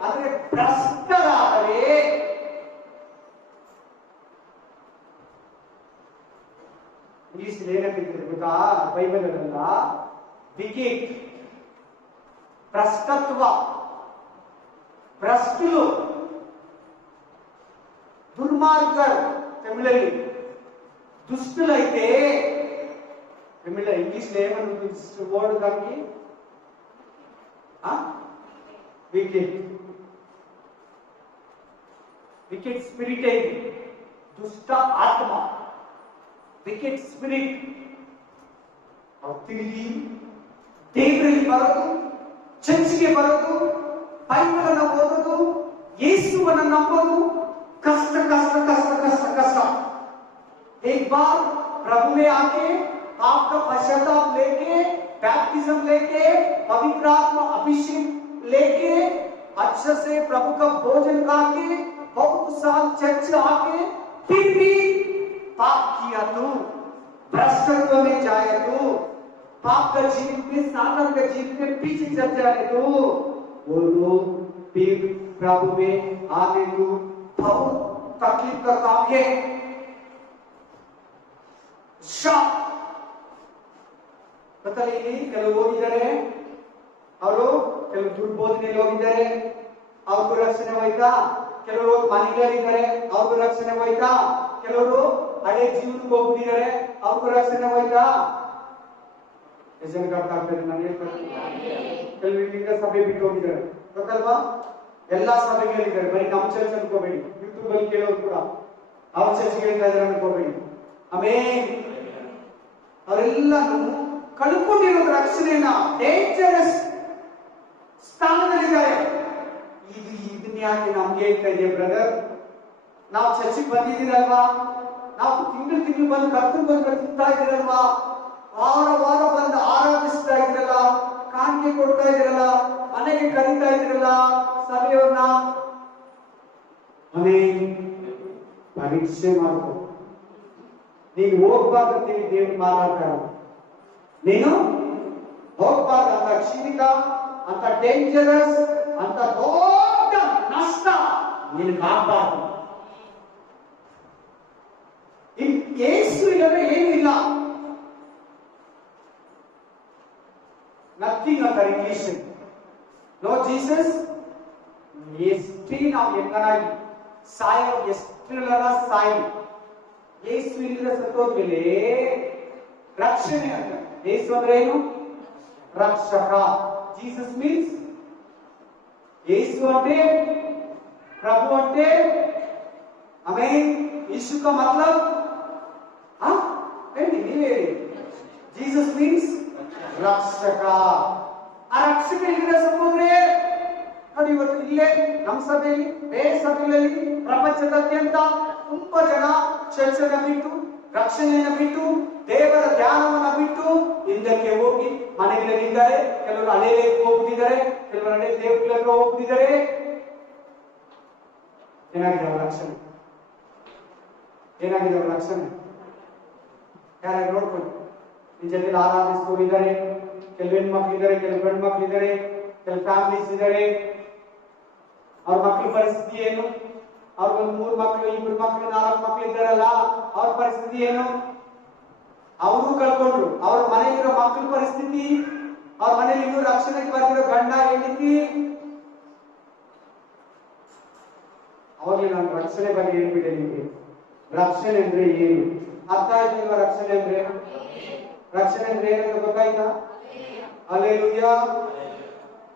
ಅಂದ್ರೆ ಭ್ರಷ್ಟರಾದರೆ ಇಂಗ್ಲಿಷ್ ಏನಂತಿದ್ದಾರೆ ಗೊತ್ತಾ? ಬೈಬಲ್ ಅಲ್ಲ, ವಿಕೆಟ್, ಭ್ರಷ್ಟತ್ವ, ಭ್ರಷ್ಟರು, ದುರ್ಮಾರ್ಗರು ತಮಿಳಲ್ಲಿ, ದುಷ್ಟಲೈತೆ ತಮಿಳ. ಇಂಗ್ಲಿಷ್ ಏಮನ್ನು ಓಡೋದಾಗಿ ವಿಕೆಟ್, ವಿಕೆಟ್ ಸ್ಪಿರಿಟ್ ಐತಿ, ದುಷ್ಟ ಆತ್ಮ, ವಿಕೆಟ್ ಸ್ಪಿರಿಟ್. ತಿರುಗಿ ದೇವರಲ್ಲಿ ಬರೋದು, ಚರ್ಚಿಗೆ ಬರೋದು, ಬೈಬಲನ್ನು ಓದೋದು, ಯೇಸುವನ್ನು ನಂಬೋದು कष्ट कष्ट कष्ट कष्ट कष्ट। एक बार प्रभु में आके आपका पश्चाताप लेके, बैप्टिज्म लेके, पवित्र आत्मा अभिषेक लेके, अच्छे से प्रभु का भोजन खाके, बहुत साल चर्च आके, फिर भी पाप किया तू, भ्रष्टत्व में जाए तू, पाप का जीवन में, साधन का जीवन में पीछे चल जाए तू, बोलो फिर प्रभु में आने तू बहुत तकलीफ का काम है। ಇಲ್ಲಿ ಕೆಲವು ಹೋಗಿದ್ದಾರೆ, ಅವರು ಕೆಲವು ದುರ್ಬೋಧನೆಯಲ್ಲಿ ಹೋಗಿದ್ದಾರೆ, ಅವ್ರಿಗೂ ರಕ್ಷಣೆ ಹೋಯ್ತಾ. ಕೆಲವರು ಮನೆಗಳಲ್ಲಿದ್ದಾರೆ, ಅವ್ರಿಗೂ ರಕ್ಷಣೆ ಹೋಯ್ತಾ. ಕೆಲವರು ಹಳೆ ಜೀವನಕ್ಕೆ ಹೋಗ್ಬಿಟ್ಟಿದ್ದಾರೆ, ಅವ್ರಿಗೂ ರಕ್ಷಣೆ ಹೋಯ್ತಾ. ಎಷ್ಟು ಅರ್ಥ ಆಗ್ತದೆ ನಾನು ಹೇಳ್ತೀನಿ. ಕೆಲವರು ಇಲ್ಲಿಂದ ಸಭೆ ಬಿಟ್ಟು ಹೋಗಿದ್ದಾರೆ, ಗೊತ್ತಲ್ವಾ? ಎಲ್ಲಾ ಸಭೆಗಳಿದ್ದಾರೆ, ಬರೀ ನಮ್ಮ ಚರ್ಚ್ ಅನ್ಕೋಬೇಡಿ, ಯೂಟ್ಯೂಬ್ ಅಲ್ಲಿ ಕೇಳೋರು ಕೂಡ ಅವ್ರ ಚರ್ಚ್ ಹೇಳ್ತಾ ಇದ್ದಾರೆ ಅನ್ಕೋಬೇಡಿ. ಆಮೇನ್. ಅವರೆಲ್ಲರೂ ಕಳ್ಕೊಂಡಿರೋದು ರಕ್ಷಣೆನ ಡೇಂಜರಸ್ ಸ್ಥಾನದಲ್ಲಿದ್ದಾರೆ. ಇದನ್ನ ಯಾಕೆ ನಮ್ಗೆ ಹೇಳ್ತಾ ಇದೆಯಾ ಬ್ರದರ್? ನಾವು ಚರ್ಚಿಗೆ ಬಂದಿದ್ದೀರಲ್ವಾ, ನಾವು ತಿಂಗಳು ಬಂದು ಕರ್ತನ ಬಂದು ತಿಂತಾ ಇದ್ದೀರಲ್ವಾ, ವಾರ ವಾರ ಬಂದು ಆರಾಧಿಸ್ತಾ ಇದ್ದೀರಲ್ಲ, ಕಾಣಿಕೆ ಕೊಡ್ತಾ ಇದ್ದೀರಲ್ಲ, ಮನೆಗೆ ಕರೀತಾ ಇದ್ದೀರಲ್ಲ ಸಭೆಯವ್ರನ್ನ. ಪರೀಕ್ಷೆ ಮಾಡ್ಕೊ. ನೀನು ಹೋಗ್ಬಾರ್ದಂತೀವಿ, ದೇವ್ರು ಮಾತಾಡ್ತಾರ. ನೀನು ಹೋಗ್ಬಾರ್ದು ಅಂತ ಕ್ಷೀಣಿತ, ಅಂತ ಡೇಂಜರಸ್, ಅಂತ ದೊಡ್ಡ ನಷ್ಟ ನಿನಗೆ ಆಗ್ಬಾರ್ದು. ಯೇಸು ಇಲ್ಲದ್ರೆ ಏನೂ ಇಲ್ಲ, ನಥಿಂಗ್ ಅಂತಾರೆ ಇಂಗ್ಲಿಷ್. ನೋ ಜೀಸಸ್, ಎಷ್ಟೇ ನಾವು ಹೆಂಗನಾಗಿ ಸಾಯೋ, ಎಷ್ಟೆಲ್ಲ ಸಾಯಿ, ಯೇಸು ಇಲ್ಲದೆ ಸತ್ತೋದ್ಮೇಲೆ ರಕ್ಷಣೆ ಅಂತ. ಯೇಸು ಅಂದ್ರೆ ಏನು? ರಕ್ಷಕ. ಜೀಸಸ್ ಮೀನ್ಸ್, ಯೇಸು అంటే प्रभु అంటే, आमीन. यीशु का मतलब जीसस मीन्स रक्षक. ಆ ರಕ್ಷಕ ಇಲ್ಲದೆ ಸತ್ತೋದ್ರೆ ನೋಡಿ, ಇವತ್ತು ಇಲ್ಲೇ ನಮ್ಮ ಸಭೆಯಲ್ಲಿ, ಬೇರೆ ಸಭೆಗಳಲ್ಲಿ, ಪ್ರಪಂಚದಾದ್ಯಂತ ತುಂಬಾ ಜನ ಚರ್ಚನ್ನ ಬಿಟ್ಟು, ರಕ್ಷಣೆಯನ್ನ ಬಿಟ್ಟು, ದೇವರ ಧ್ಯಾನವನ್ನ ಬಿಟ್ಟು ಹಿಂದಕ್ಕೆ ಹೋಗಿ ಮನೆಗಳಲ್ಲಿದ್ದಾರೆ. ಕೆಲವರು ಹಳೆಯ ಹೋಗ್ಬಿಟ್ಟಿದ್ದಾರೆ, ಕೆಲವರು ಹಳೆ ದೇವರಿಗೆ ಹೋಗ್ಬಿಟ್ಟಿದ್ದಾರೆ. ಏನಾಗಿದೆ ಅವರ ರಕ್ಷಣೆ? ಏನಾಗಿದೆ ಅವರ ರಕ್ಷಣೆ? ಯಾರು ನೋಡ್ಕೊಂಡು ನಿಜದಲ್ಲಿ ಆರಾಧಿಸ್ಕೊಂಡಿದ್ದಾರೆ. ಕೆಲವು ಹೆಣ್ಮಕ್ಳಿದ್ದಾರೆ, ಕೆಲವು ಗಂಡು ಮಕ್ಳಿದ್ದಾರೆ, ಕೆಲವು ಫ್ಯಾಮಿಲೀಸ್ ಇದ್ದಾರೆ. ಅವ್ರ ಮಕ್ಕಳ ಪರಿಸ್ಥಿತಿ ಏನು? ಅವ್ರಿಗೊಂದು 3 ಮಕ್ಕಳು, 2 ಮಕ್ಕಳು, 4 ಮಕ್ಕಳು ಇದ್ದಾರಲ್ಲ, ಅವ್ರ ಪರಿಸ್ಥಿತಿ ಏನು? ಅವರು ಕಳ್ಕೊಂಡ್ರು. ಅವ್ರ ಮನೆಯಲ್ಲಿರೋ ಮಕ್ಕಳ ಪರಿಸ್ಥಿತಿ, ಅವ್ರ ಮನೇಲಿ ಇನ್ನೂ ರಕ್ಷಣೆಗೆ ಬರ್ತಿರೋ ಗಂಡ ಹೆಂಡತಿ. ಅವಾಗಲೇ ನಾನು ರಕ್ಷಣೆ ಬಗ್ಗೆ ಹೇಳ್ಬಿಟ್ಟೆ ನಿಮಗೆ. ರಕ್ಷಣೆ ಅಂದ್ರೆ ಏನು ಅರ್ಥ ಆಯ್ತು? ರಕ್ಷಣೆ ಅಂದ್ರೆ, ರಕ್ಷಣೆ ಅಂದ್ರೆ ಏನಂತ ಗೊತ್ತಾಯ್ತಾ? ಹಲ್ಲೆಲೂಯಾ.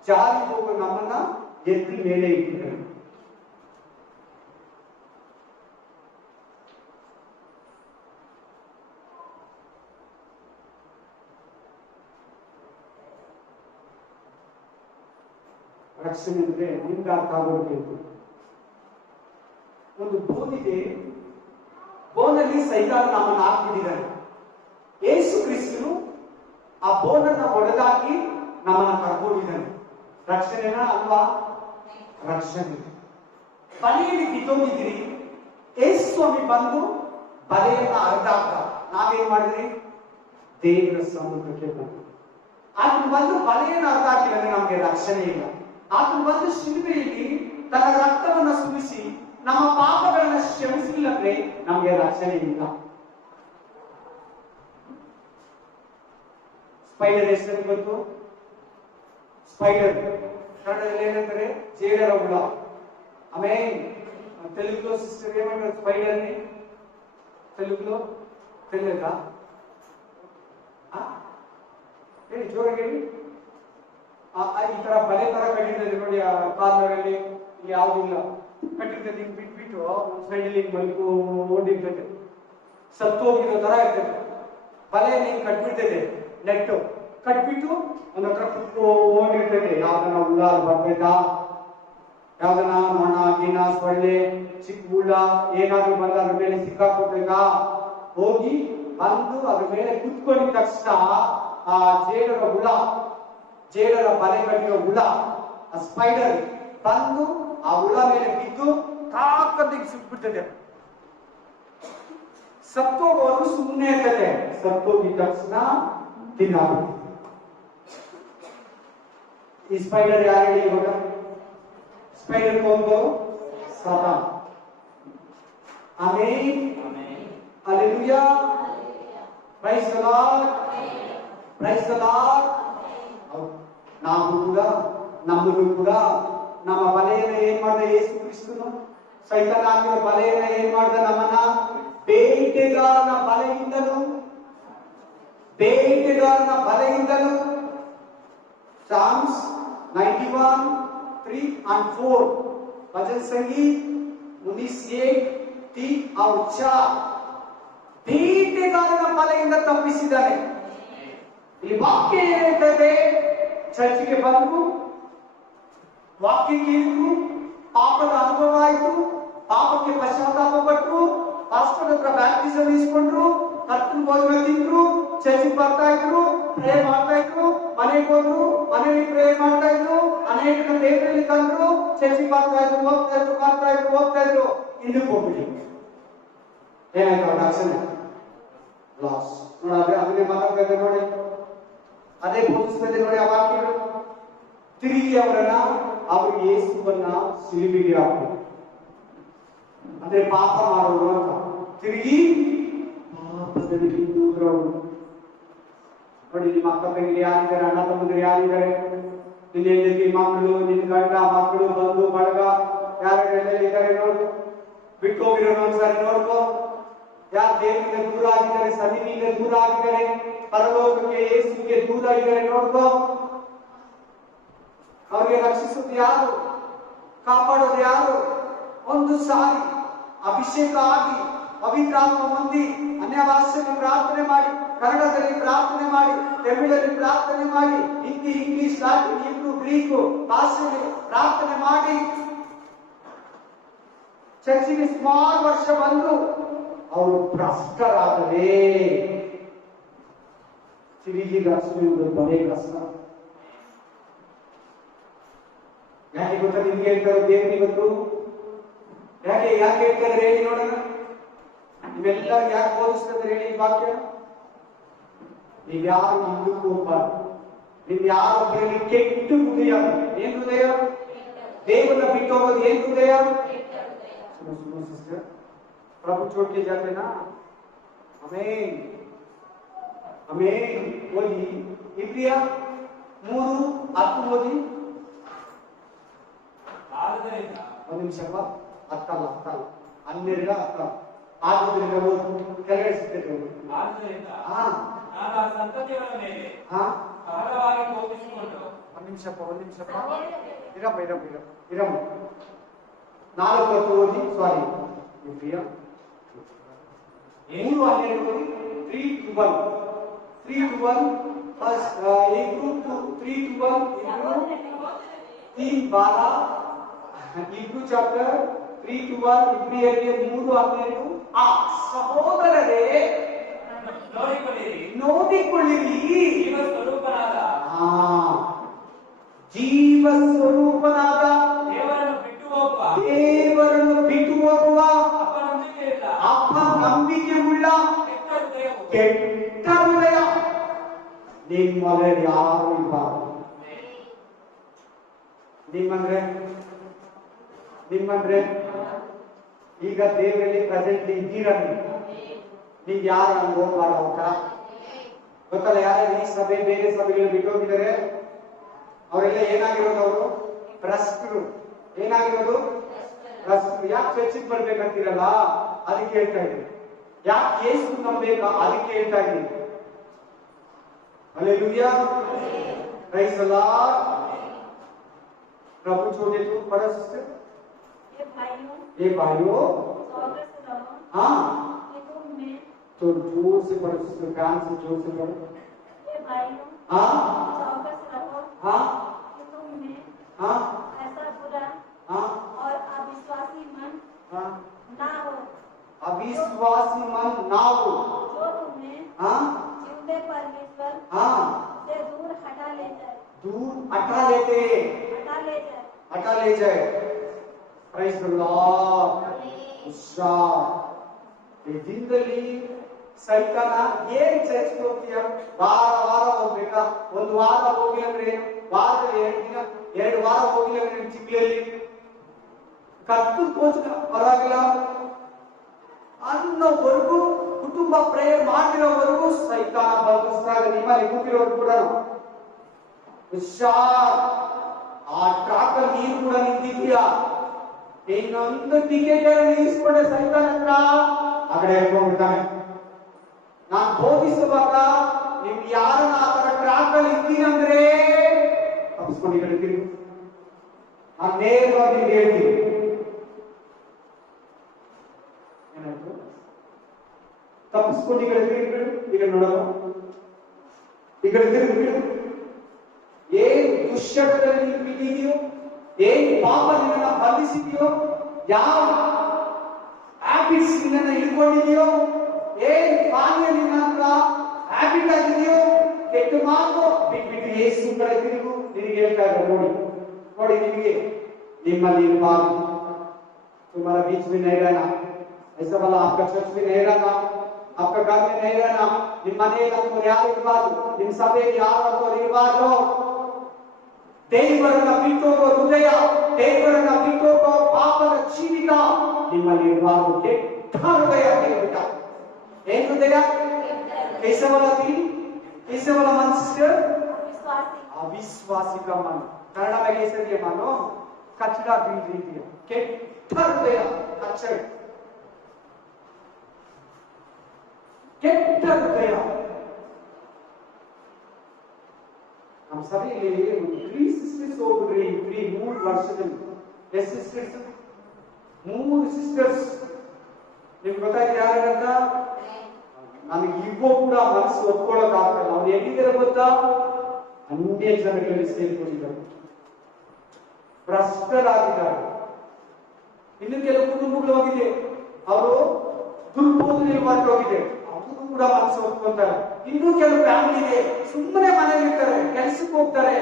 ಜಾರಿ ಹೋಗು ನಮ್ಮನ್ನ ಎತ್ತಿ ಮೇಲೆ ಇಟ್ಟಿದ್ದಾರೆ. ರಕ್ಷಣೆ ಅಂದ್ರೆ ನಿಮ್ಗೆ ಅರ್ಥ ಆಗೋದು. ಒಂದು ಬೋನಿದೆ, ಬೋನಲ್ಲಿ ಸೈತಾನ ನಮ್ಮನ್ನು ಹಾಕ್ಬಿಟ್ಟಿದ್ದಾನೆ. ಯೇಸು ಕ್ರಿಸ್ತನು ಆ ಬೋನನ್ನ ಒಡೆದಾಕಿ ನಮ್ಮನ್ನ ಕರ್ಕೊಂಡಿದ್ದಾನೆ. ರಕ್ಷಣೆನ ಅಲ್ವಾ? ರಕ್ಷಣೆ. ಬಲೆಯಲ್ಲಿ ಬಿದ್ದೋಗಿದ್ರಿ, ಯೇಸು ಸ್ವಾಮಿ ಬಂದು ಬಲೆಯನ್ನ ಅರ್ಧಾಕ ನಾವೇನ್ ಮಾಡಿದ್ರಿ? ದೇವರ ಸಮ್ಮುಖಕ್ಕೆ ಬಂದು ಆತನು ಬಂದು ಬಲೆಯನ್ನು ಅರ್ಧಾಕಿದ್ರೆ ನಮ್ಗೆ ರಕ್ಷಣೆ ಇಲ್ಲ. ಆತನು ಬಂದು ಶಿಲುಬೆಯಲ್ಲಿ ತನ್ನ ರಕ್ತವನ್ನು ಸುರಿಸಿ ನಮ್ಮ ಪಾಪಗಳನ್ನ ಕ್ಷಮಿಸಲಿಲ್ಲಂದ್ರೆ ನಮ್ಗೆ ರಕ್ಷಣೆ ಇಲ್ಲ. ಸ್ಪೈಡರ್ ಹೆಸರು ಗೊತ್ತು? ಸ್ಪೈಡರ್ ಕನ್ನಡದಲ್ಲಿ ಏನಂತಾರೆ? ಜೇಡರ ಹುಳ. ಆಮೇಲೆ ತೆಲುಗುలో ಸಿಸ್ಟರ್ ಏమంటారు ಸ್ಪೈಡರ್ ని? ತೆಲುಗುలో తెలియదా? ಹೇಳಿ, ಜೋರಾಗಿ ಹೇಳಿ. ಈ ತರ ಬಲೆ ತರ ಕಟ್ಟಿರ್ತದೆ ನೋಡಿ, ಆ ಕಾರ್ನರಲ್ಲಿ ಯಾವುದಿಲ್ಲ ಕಟ್ಟಿರ್ತದೆ. ಹಿಂಗ್ ಬಿಟ್ಬಿಟ್ಟು ಒಂದು ಸೈಡಲ್ಲಿ ಹಿಂಗ್ ಮಲ್ಕೊಂಡಿರ್ತದೆ, ಸತ್ತೋಗಿರೋ ತರ ಇರ್ತದೆ. ಬಲೆ ಹಿಂಗ್ ಕಟ್ಬಿಡ್ತದೆ, ನೆಟ್ಟು ಕಟ್ಬಿಟ್ಟು ಒಂದ್ ಹತ್ರ ಕುತ್ಕೊಂಡಿರ್ತದೆ. ಯಾವ್ದನ ಹುಳ ಬರ್ತೈತಾ, ಯಾವ್ದನ ನೊಣ ಗಿಣ ಸೊಳ್ಳೆ ಚಿಕ್ಕ ಹುಳ ಏನಾದ್ರು ಬಂದ ಅದ್ರ ಮೇಲೆ ಸಿಕ್ಕಾಕೊಟ್ಟೈತಾ, ಹೋಗಿ ಬಂದು ಅದ್ರ ಮೇಲೆ ಕುತ್ಕೊಂಡಿದ ತಕ್ಷಣ ಆ ಜೇಡರ ಹುಳ, ಜೇಡರ ಬಲೆ ಕಟ್ಟಿರೋ ಹುಳ, ಆ ಸ್ಪೈಡರ್ ಬಂದು ಆ ಹುಳ ಮೇಲೆ ಬಿದ್ದು ತಾಕತ್ತಿಗೆ ಸುಟ್ಬಿಡ್ತದೆ. ಸತ್ತೋಗೋರು ಸುಮ್ಮನೆ ಇರ್ತದೆ, ಸತ್ತೋಗಿದ ತಕ್ಷಣ ತಿನ್ನಾಗುತ್ತೆ. ಈ ಸ್ಪೈಡರ್ ಯಾರು ಹೇಳಿ ಇವಾಗ? ಸ್ಪೈಡರ್ ಕೊಂದು ಸಾತಾನ್. ಆಮೆನ್, ಹಲ್ಲೆಲೂಯಾ, praise the lord, praise the lord. ನಾವು ಕೂಡ ನಮ್ಮನ್ನು ಕೂಡ ನಮ್ಮ ಬಲೆಯನ್ನ ಏನ್ ಮಾಡ್ದ ಯೇಸು ಕ್ರಿಸ್ತನು? ಸೈತಾನ ಹಾಕಿದ ಬಲೆಯನ್ನ ಏನ್ ಮಾಡ್ದ? ನಮ್ಮನ್ನ ಬೇಟೆಗಾರನ ಬಲೆಯಿಂದಲೂ, ಬೇಟೆಗಾರನ ಬಲೆಯಿಂದಲೂ. ಸಾಮ್ಸ್ 91:3-4 भजन संगीत 19:3 और 4. ಬೇಟೆಗಾರನ ಬಲೆಯಿಂದ ತಪ್ಪಿಸಿದ್ದಾನೆ. ಈ ವಾಕ್ಯ ಏನ್ ಹೇಳ್ತದೆ? ಚರ್ಚಿಗೆ ಬಂದು ವಾಕ್ಯ ಕೇಳಿದ್ರು, ಪಾಪದ ಅನುಭವ ಆಯ್ತು, ಪಾಪಕ್ಕೆ ಪಶ್ಚಾತ್ತಾಪ ಪಟ್ಟರು, ಪಾಸ್ಟರ್ ಹತ್ರ ಬ್ಯಾಪ್ಟಿಸಮ್ ಇಸ್ಕೊಂಡ್ರು, ಕರ್ತನ ಭೋಜನ ತಿಂದ್ರು, ಚರ್ಚಿಗೆ ಬರ್ತಾ ಇದ್ರು, ಪ್ರೇ ಮಾಡ್ತಾ ಇದ್ರು, ಮನೆಗೆ ಹೋದ್ರು, ಮನೆಯಲ್ಲಿ ಪ್ರೇ ಮಾಡ್ತಾ ಇದ್ರು, ಅನೇಕ ದೇವರಲ್ಲಿ ತಂದ್ರು, ಚರ್ಚಿಗೆ ಬರ್ತಾ ಇದ್ರು, ಹೋಗ್ತಾ ಇದ್ರು, ಬರ್ತಾ ಇದ್ರು, ಹೋಗ್ತಾ ಇದ್ರು. ಹಿಂದಕ್ಕೆ ಹೋಗ್ಬಿಟ್ಟು ಏನಾಯ್ತು? ಅವ್ರ ರಕ್ಷಣೆ ಲಾಸ್. ನೋಡಿ, ಅದನ್ನೇ ಮಾತಾಡ್ತಾ ನೋಡಿ, ಅದೇ ಬೋಧಿಸ್ತಾ ನೋಡಿ ಆ ವಾಕ್ಯಗಳು. ತಿರುಗಿ ಅವರು ಯೇಸುವನ್ನ ಸಿಲುಬೆಗೆ ಹಾಕಿದ್ರು. ಅಂದ್ರೆ ಪಾಪ ಮಾಡೋರು ಅಂತ. ತಿರುಗಿ ಪಾಪದಲ್ಲಿ ದೂರವರು. ನೋಡಿ, ನಿಮ್ಮ ಅಕ್ಕ ತಂಗಿ ಯಾರಿದ್ದಾರೆ, ಅಣ್ಣ ತಮ್ಮಂದಿರು ಯಾರಿದ್ದಾರೆ, ನಿನ್ನ ಹೆಂಡತಿ ಮಕ್ಕಳು, ನಿನ್ನ ಗಂಡ ಮಕ್ಕಳು, ಬಂಧು ಬಳಗ ಯಾರೆಲ್ಲ ಇದ್ದಾರೆ ನೋಡು. ಬಿಟ್ಟು ಹೋಗಿರೋರು ಒಂದ್ಸಾರಿ ನೋಡ್ಕೋ. ಯಾರು ದೇವರಿಂದ ದೂರ ಆಗಿದ್ದಾರೆ, ಸನ್ನಿಧಿಯಿಂದ ದೂರ ಆಗಿದ್ದಾರೆ, ಪರಲೋಕಕ್ಕೆ ಯೇಸುವಿಗೆ ದೂರ ಇದ್ದಾರೆ ನೋಡ್ಕೋ. ಅವರಿಗೆ ರಕ್ಷಿಸುವುದು ಯಾರು? ಕಾಪಾಡೋದು ಯಾರು? ಒಂದು ಸಾರಿ ಅಭಿಷೇಕ ಆಗಿ ಪವಿತ್ರಾತ್ಮ ಹೊಂದಿ ಅನ್ಯ ಭಾಷೆಯಲ್ಲಿ ಪ್ರಾರ್ಥನೆ ಮಾಡಿ, ಕನ್ನಡದಲ್ಲಿ ಪ್ರಾರ್ಥನೆ ಮಾಡಿ, ತಮಿಳಲ್ಲಿ ಪ್ರಾರ್ಥನೆ ಮಾಡಿ, Hindi, English, Latin, Hindu, Greek ಭಾಷೆಯಲ್ಲಿ ಪ್ರಾರ್ಥನೆ ಮಾಡಿ ಚರ್ಚಿಗೆ ಸುಮಾರು ವರ್ಷ ಬಂದು ಅವರು ಭ್ರಷ್ಟರಾದರೆ ತಿರುಗಿ ರಕ್ಷಿಸುವುದು ಬಹಳ ಕಷ್ಟ. ಯಾಕೆ ಗೊತ್ತಾ? ನಿಮ್ಗೆ ಹೇಳ್ತಾರೆ ದೇವರಿಗೆ ಗೊತ್ತು. ಯಾಕೆ ಹೇಳ್ತಾರೆ ಹೇಳಿ ನೋಡೋಣ. ನೀವೆಲ್ಲರೂ ಯಾಕೆ ಬೋಧಿಸ್ತಾರೆ ಹೇಳಿ ಈ ವಾಕ್ಯ? ನೀವ್ಯಾರು ಮುಂದಕ್ಕೆ ಹೋಗ್ಬಾರ್ದು. ನಿಮ್ ಯಾರೊಬ್ಬರಲ್ಲಿ ಕೆಟ್ಟ ಹೃದಯ. ಏನ್ ಹೃದಯ? ದೇವರನ್ನ ಬಿಟ್ಟು ಹೋಗೋದು ಏನ್ ಹೃದಯ? ಸಿಸ್ಟರ್, ಪ್ರಭು छोड़ के जाते ना. आमेन, आमेन. ಓದಿ ಇಬ್ರಿಯ 3:10 ಓದಿ. ಒಂದು ನಿಮಿಷಪ್ಪ, ಹತ್ತಲ್ಲ 12 10. ಆದ್ರಿಂದ ಓದು, ಕೆಳಗಡೆ ಸಿಗ್ತದೆ. ನಾನು ಆ ಸಂತತಿಯವರ ಮೇಲೆ ಬಹಳವಾಗಿ ಕೋಪಿಸಿಕೊಂಡು. ಒಂದು ನಿಮಿಷಪ್ಪ, ಇರಮ್ಮ 4 ಓದಿ. ಸಾರಿ, ಇಬ್ರಿಯ 3:12 ಓದಿ. 3:1 ಫಸ್ಟ್ Hebrew 3:1. ಇಬ್ರು ಚಾಪ್ಟರ್ 3:1 ಇಬ್ರಿಯರಿಗೆ 3:12. ಆ ಸಹೋದರರೇ ನೋಡಿಕೊಳ್ಳಿರಿ ಜೀವ ಸ್ವರೂಪನಾದ ಜೀವ ಸ್ವರೂಪನಾದ ದೇವರನ್ನು ಬಿಟ್ಟು ಹೋಗುವ ನಂಬಿಕೆ ಉಳ್ಳ ಕೆಟ್ಟ ಹೃದಯ ನಿಮ್ಮಲ್ಲಿ ಯಾರು ಇರಬಾರದು. ನಿಮ್ಮಂದ್ರೆ ಈಗ ದೇವರಲ್ಲಿ ಪ್ರೆಸೆಂಟ್ಲಿ ಇದ್ದೀರ ನಿಮ್ಗೆ ಯಾರು ಹೋಗ್ಬಾರ ಗೊತ್ತಲ್ಲ. ಯಾರು ಈ ಸಭೆ ಬೇರೆ ಸಭೆಗಳು ಬಿಟ್ಟು ಹೋಗಿದ್ದಾರೆ ಅವರೆಲ್ಲ ಏನಾಗಿರೋದು? ಅವರು ಭ್ರಷ್ಟರು. ಏನಾಗಿರೋದು? ಭ್ರಷ್ಟರು. ಯಾಕೆ ಚರ್ಚಿಗೆ ಬರ್ಬೇಕಂತೀರಲ್ಲ ಅದಕ್ಕೆ ಹೇಳ್ತಾ ಇದ್ದೀನಿ. ಯಾಕೆ ಯೇಸು ನಂಬೇಕಾ ಅದಕ್ಕೆ ಹೇಳ್ತಾ ಇದ್ದೀನಿ. हालेलुया, प्रेज द लॉर्ड। प्रभु छोटे तो बड़ा सिस्टर ये भाइयों हाँ तो जोर से पढ़ो सिस्टर, कान से जोर से पढ़ो। हाँ हाँ हाँ ऐसा बुरा हाँ और अविश्वासी मन हाँ ना हो, अविश्वासी मन ना हो जो तुम्हें हाँ जिंदे परमेश्वर हाँ से दूर हटा ले जाए, दूर हटा ले जाए। Praise the Lord. ಈ ದಿನದಲ್ಲಿ ಸೈತಾನ ಏನ್ ಚರ್ಚೆಗೆ ಹೋಗ್ತೀಯ? ವಾರ ಹೋಗ್ಬೇಕಾ? ಒಂದು ವಾರ ಹೋಗಿಲ್ಲ ಅಂದ್ರೆ ಏನು? ವಾರದಲ್ಲಿ 2 ದಿನ 2 ವಾರ ಹೋಗಿಲ್ಲ ಅಂದ್ರೆ ಚಿಕ್ಕಲಲ್ಲಿ ಕತ್ತುಕೋಸ್ಕರ ಪರವಾಗಿಲ್ಲ ಅನ್ನೋವರೆಗೂ ಕುಟುಂಬ ಪ್ರೇಯರ್ ಮಾಡಿರೋವರೆಗೂ ಸೈತಾನ ಬಲಸ್ತಾಗ ನಿಮ್ಮಲ್ಲಿ ಕೂತಿರೋದು ಕೂಡ ಹುಷಾರ್. ಆ ಟ್ರಾಕ್ ನೀನು ಕೂಡ ನಿಂತಿದ್ದೀಯಾ? ಇನ್ನೊಂದು ಟಿಕೆಟ್ ನಿಲ್ಲಿಸ್ಕೊಂಡೆ ಸೈತಾನ ಹತ್ರ ಆ ಕಡೆ ಹೇಳ್ಕೊಂಡ್ಬಿಡ್ತಾನೆ. ನಾನು ಬೋಧಿಸುವಾಗ ನಿಮ್ ಯಾರನ್ನ ಆ ತರ ಟ್ರಾಕ್ ಅಲ್ಲಿ ಇದ್ದೀನಂದ್ರೆ ತಪ್ಪಿಸ್ಕೊಂಡು ಹೇಳ್ತೀನಿ. ನಾನು ನೇರವಾಗಿ ನಿಮ್ಗೆ ಹೇಳ್ತೀನಿ. ಏನಾಯ್ತು? ತಪ್ಪಿಸ್ಕೊಂಡು ತಿರುಗಿಬಿಡು. ಈಗ ನೋಡೋಣ, ಈ ಕಡೆ ತಿರುಗಿಬಿಡು. ಏನ್ ದುಶ್ಚಟದಲ್ಲಿ ನೀನು ಬಿದ್ದಿದೆಯೋ, ಏನ್ ಪಾಪ ನಿನ್ನನ್ನ ಬಂಧಿಸಿದೆಯೋ, ಯಾವ ಹ್ಯಾಬಿಟ್ಸ್ ನಿನ್ನನ್ನ ಹಿಡ್ಕೊಂಡಿದೆಯೋ, ಏನ್ ಪಾನೀಯ ನಿನ್ನ ಹತ್ರ ಹ್ಯಾಬಿಟ್ ಆಗಿದೆಯೋ, ಕೆಟ್ಟ ಮಾತು ಬಿಟ್ಬಿಟ್ಟು ಯೇಸು ಕಡೆ ತಿರುಗು. ನಿನಗೆ ಹೇಳ್ತಾ ಇದ್ದಾರೆ ನೋಡಿ ನಿಮಗೆ ನಿಮ್ಮಲ್ಲಿ ಇರಬಾರ್ದು. तुम्हारा बीच में नहीं रहना, ऐसा वाला आपका चर्च में नहीं रहना, आपका घर में नहीं रहना, ನಿಮ್ಮ ಮನೆಯಲ್ಲಿ ಅಂತ ಯಾರು ಇರಬಾರ್ದು, ನಿಮ್ಮ ಸಭೆಯಲ್ಲಿ ಯಾರು ಅಂತ ಇರಬಾರ್ದು. ದೇವರನ್ನ ಬಿಟ್ಟೋಗೋ ಹೃದಯ, ದೇವರನ್ನ ಬಿಟ್ಟೋಗೋ ಪಾಪದ ಜೀವಿತ ನಿಮ್ಮಲ್ಲಿ ಇರಬಾರ್ದು. ಕೆಟ್ಟ ಹೃದಯ ಬಿಟ್ಟ. ಏನ್ ಹೃದಯ? कैसे वाला दिल, कैसे वाला मन सिस्टर? अविश्वासी का मन. कन्नड़ में कैसे दिया मानो? कचड़ा दिल दिया. ಕೆಟ್ಟ ಹೃದಯ, ಕಚ್ಚಡ, ಕೆಟ್ಟ ಹೃದಯ. हम सभी ले लिए 3 ಸಿಸ್ಟರ್ಸ್ ಹೋಗ್ಬಿಡ್ರಿ. 3 ವರ್ಷದಲ್ಲಿ ಎಷ್ಟು ಸಿಸ್ಟರ್ಸ್? 3 ಸಿಸ್ಟರ್ಸ್. ನಿಮ್ಗೆ ಗೊತ್ತಾಯ್ತು ಯಾರಂತ? ನನಗೆ ಇಬ್ಬರು ಕೂಡ ಮನಸ್ಸು ಒಪ್ಕೊಳ್ಳೋಕೆ ಆಗ್ತಲ್ಲ. ಅವ್ರು ಎಲ್ಲಿದ್ದಾರೆ ಗೊತ್ತಾ? ಅನ್ಯ ಜನಗಳಲ್ಲಿ ಸೇರಿಕೊಂಡಿದ್ದಾರೆ, ಭ್ರಷ್ಟರಾಗಿದ್ದಾರೆ. ಇನ್ನು ಕೆಲವು ಕುಟುಂಬಗಳು ಹೋಗಿದೆ, ಅವರು ದುರ್ಬೋಧನೆ ಹೋಗಿದೆ, ಅವರು ಕೂಡ ಮನಸ್ಸು ಒಪ್ಕೊಂತಾರೆ. ಇನ್ನೂ ಕೆಲವು ಫ್ಯಾಮಿಲಿ ಇದೆ, ಸುಮ್ಮನೆ ಮನೇಲಿ ಇರ್ತಾರೆ, ಕೆಲಸಕ್ಕೆ ಹೋಗ್ತಾರೆ,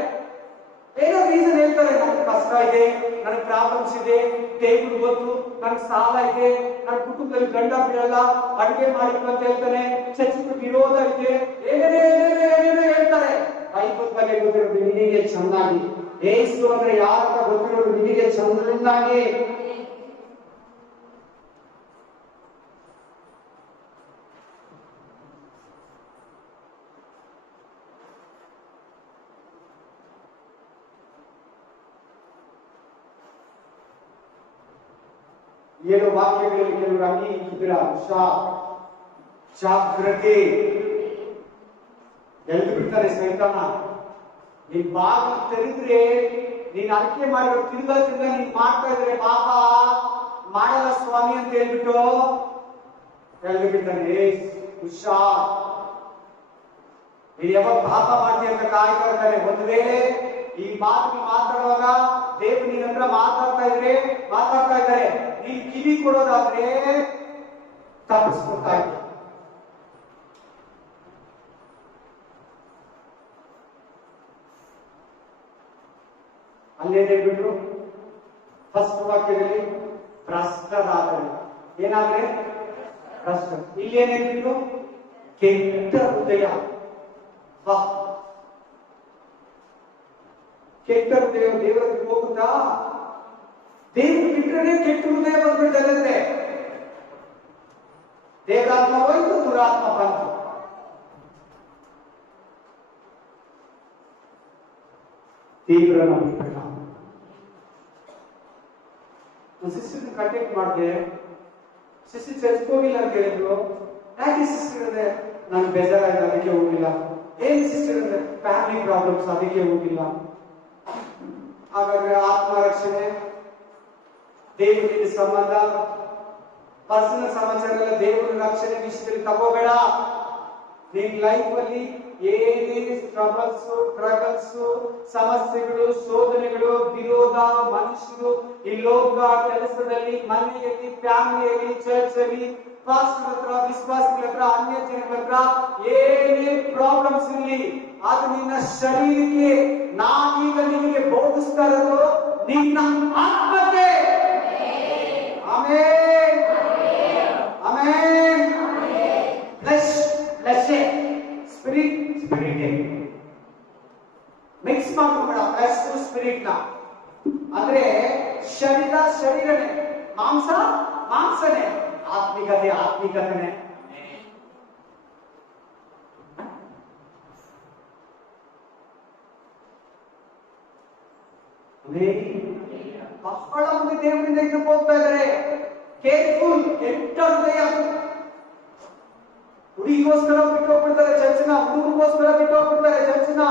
ಏನೋ ರೀಸನ್ ಹೇಳ್ತಾರೆ. ನನಗೆ ಕಷ್ಟ ಇದೆ, ನನಗೆ ಪ್ರಾಬ್ಲಮ್ಸ್ ಇದೆ, ಟೇಬಲ್ ಗೊತ್ತು, ನನಗೆ ಸಾಲ ಇದೆ, ನನ್ನ ಕುಟುಂಬದಲ್ಲಿ ಗಂಡ ಬಿಡಲ್ಲ, ಅಡುಗೆ ಮಾಡಿದ್ರು ಅಂತ ಹೇಳ್ತಾನೆ, ಚರ್ಚಿಗೆ ವಿರೋಧ ಇದೆ, ಏನೇನೇನೇನೇನೇನೋ ಹೇಳ್ತಾರೆ. ಬೈಬಲ್ ಬಗ್ಗೆ ಗೊತ್ತಿರೋದು ನಿನಗೆ ಚೆನ್ನಾಗಿ, ಯೇಸು ಅಂದ್ರೆ ಯಾರಂತ ಗೊತ್ತಿರೋದು ನಿನಗೆ ಚೆನ್ನಾಗಿ. ಏನು ವಾಕ್ಯಗಳಲ್ಲಿ ಕೆಲವರು ಅಂಗೀಕರಿಸಿದ್ರ ಜಾಗ್ರತೆ ಎಲ್ಲಿ ಬಿಡ್ತಾರೆ ಸೈತಾನ. ನೀನ್ ಬಾಗಿಲು ತೆರೆದ್ರೆ, ನೀನ್ ಅರಿಕೆ ಮಾಡಿರೋ ತಿರ್ಗಾ ನೀನ್ ಮಾಡ್ತಾ ಇದ್ರೆ ಪಾಪ ಮಾಡಲ್ಲ ಸ್ವಾಮಿ ಅಂತ ಹೇಳ್ಬಿಟ್ಟು ಎಲ್ಲಿ ಬಿಡ್ತಾನೆ. ಹುಷಾರ್. ನೀನ್ ಯಾವಾಗ ಪಾಪ ಮಾಡ್ತೀಯ ಅಂತ ಕಾಯ್ತಾ ಇರ್ತಾನೆ. ಒಂದು ವೇಳೆ ಈ ಮಾತು ಮಾತಾಡುವಾಗ ದೇವರು ನಿನ್ನ ಹತ್ರ ಮಾತಾಡ್ತಾ ಇದ್ದಾರೆ, ನೀನ್ ಕಿವಿ ಕೊಡೋದಾದ್ರೆ ತಪ್ಪಿಸ್ಕೊತಾ ಇದ್ದೆ. ಅಲ್ಲೇನೇ ಬಿಟ್ರು ಫಸ್ಟ್ ವಾಕ್ಯದಲ್ಲಿ ಭ್ರಷ್ಟರಾದರೆ ಏನಾದ್ರೆ ಭ್ರಷ್ಟ. ಇಲ್ಲೇನೇ ಬಿಟ್ರು ಕೆಟ್ಟ ಹೃದಯ. ಕೆಟ್ಟ ಹೃದಯ ದೇವರ ಹೋಗುತ್ತಾ? ದೇವರು ಬಿಟ್ಟರೆ ಕೆಟ್ಟ ಹೃದಯ ಬಂದ್ಬಿಡ್ತದಂತೆ. ದೇವರಾತ್ಮ ಹೋಯ್ತು, ದುರಾತ್ಮ ಬಂತು. ತೀವ್ರ ನಂಬಿಕೆ. ಸಿಸ್ಟರ್ ಕಾಂಟ್ಯಾಕ್ಟ್ ಮಾಡಿದೆ, ಸಿಸ್ಟರ್ ಚರ್ಚ್ಗೆ ಹೋಗಿಲ್ಲ ಅಂತ ಹೇಳಿದ್ರು. ಯಾಕೆ ಸಿಸ್ಟರ್ ಅಂದ್ರೆ ನಾನು ಬೇಜಾರಾಯ್ತು ಅದಕ್ಕೆ ಹೋಗಿಲ್ಲ. ಏನ್ ಸಿಸ್ಟರ್ ಅಂದ್ರೆ ಫ್ಯಾಮಿಲಿ ಪ್ರಾಬ್ಲಮ್ಸ್ ಅದಕ್ಕೆ ಹೋಗಿಲ್ಲ. ಹಾಗಾದ್ರೆ ಆತ್ಮರಕ್ಷಣೆ, ದೇವರಿಗೆ ಸಂಬಂಧ, ಪರ್ಸನಲ್ ಸಮಾಚಾರ ಎಲ್ಲ ದೇವರ ರಕ್ಷಣೆ ವಿಷಯದಲ್ಲಿ ತಗೋಬೇಡ. ನಿನ್ ಲೈಫ್ ಅಲ್ಲಿ ಏನೇ ಟ್ರಬಲ್ಸ್, ಸಮಸ್ಯೆಗಳು, ಶೋಧನೆಗಳು, ವಿರೋಧ, ಮನುಷ್ಯರು, ಈ ಲೋಕ, ಕೆಲಸದಲ್ಲಿ, ಮನೆಯಲ್ಲಿ, ಫ್ಯಾಮಿಲಿಯಲ್ಲಿ, ಚರ್ಚ್ ಅಲ್ಲಿ, ಪಾಸ್ಟರ್ ಹತ್ರ, ವಿಶ್ವಾಸಿಗಳ ಹತ್ರ, ಅನ್ಯ ಜನಗಳ ಹತ್ರ ಏನೇ ಪ್ರಾಬ್ಲಮ್ಸ್ ಇರಲಿ, ಅದು ನಿನ್ನ ಶರೀರಕ್ಕೆ ನಾನೀಗ ನಿನಗೆ ಬೋಧಿಸ್ತಾ ಇರೋದು ನಿನ್ನ ಆತ್ಮಕ್ಕೆ. Amen, amen. Flesh spirit mix ಮಾಡ್ಕೋಬೇಡ. ಫ್ಲೆಶ್ ಸ್ಪಿರಿಟ್ ನ ಅಂದ್ರೆ ಶರೀರನೇ, ಮಾಂಸನೇ, ಆತ್ಮಿಕತೆನೆ. ಬಹಳ ಮಂದಿ ದೇವರಿಂದ ಇದಕ್ಕೆ ಹೋಗ್ತಾ ಇದ್ದಾರೆ. ಕೇರ್ಫುಲ್. ಕೆಟ್ಟ ಹೃದಯ. ಹುಡುಗಿಗೋಸ್ಕರ ಬಿಟ್ಟು ಹೋಗ್ಬಿಡ್ತಾರೆ ಚರ್ಚಿನ, ಹುಡುಗರಿಗೋಸ್ಕರ ಬಿಟ್ಟು ಹೋಗ್ಬಿಡ್ತಾರೆ ಚರ್ಚಿನ.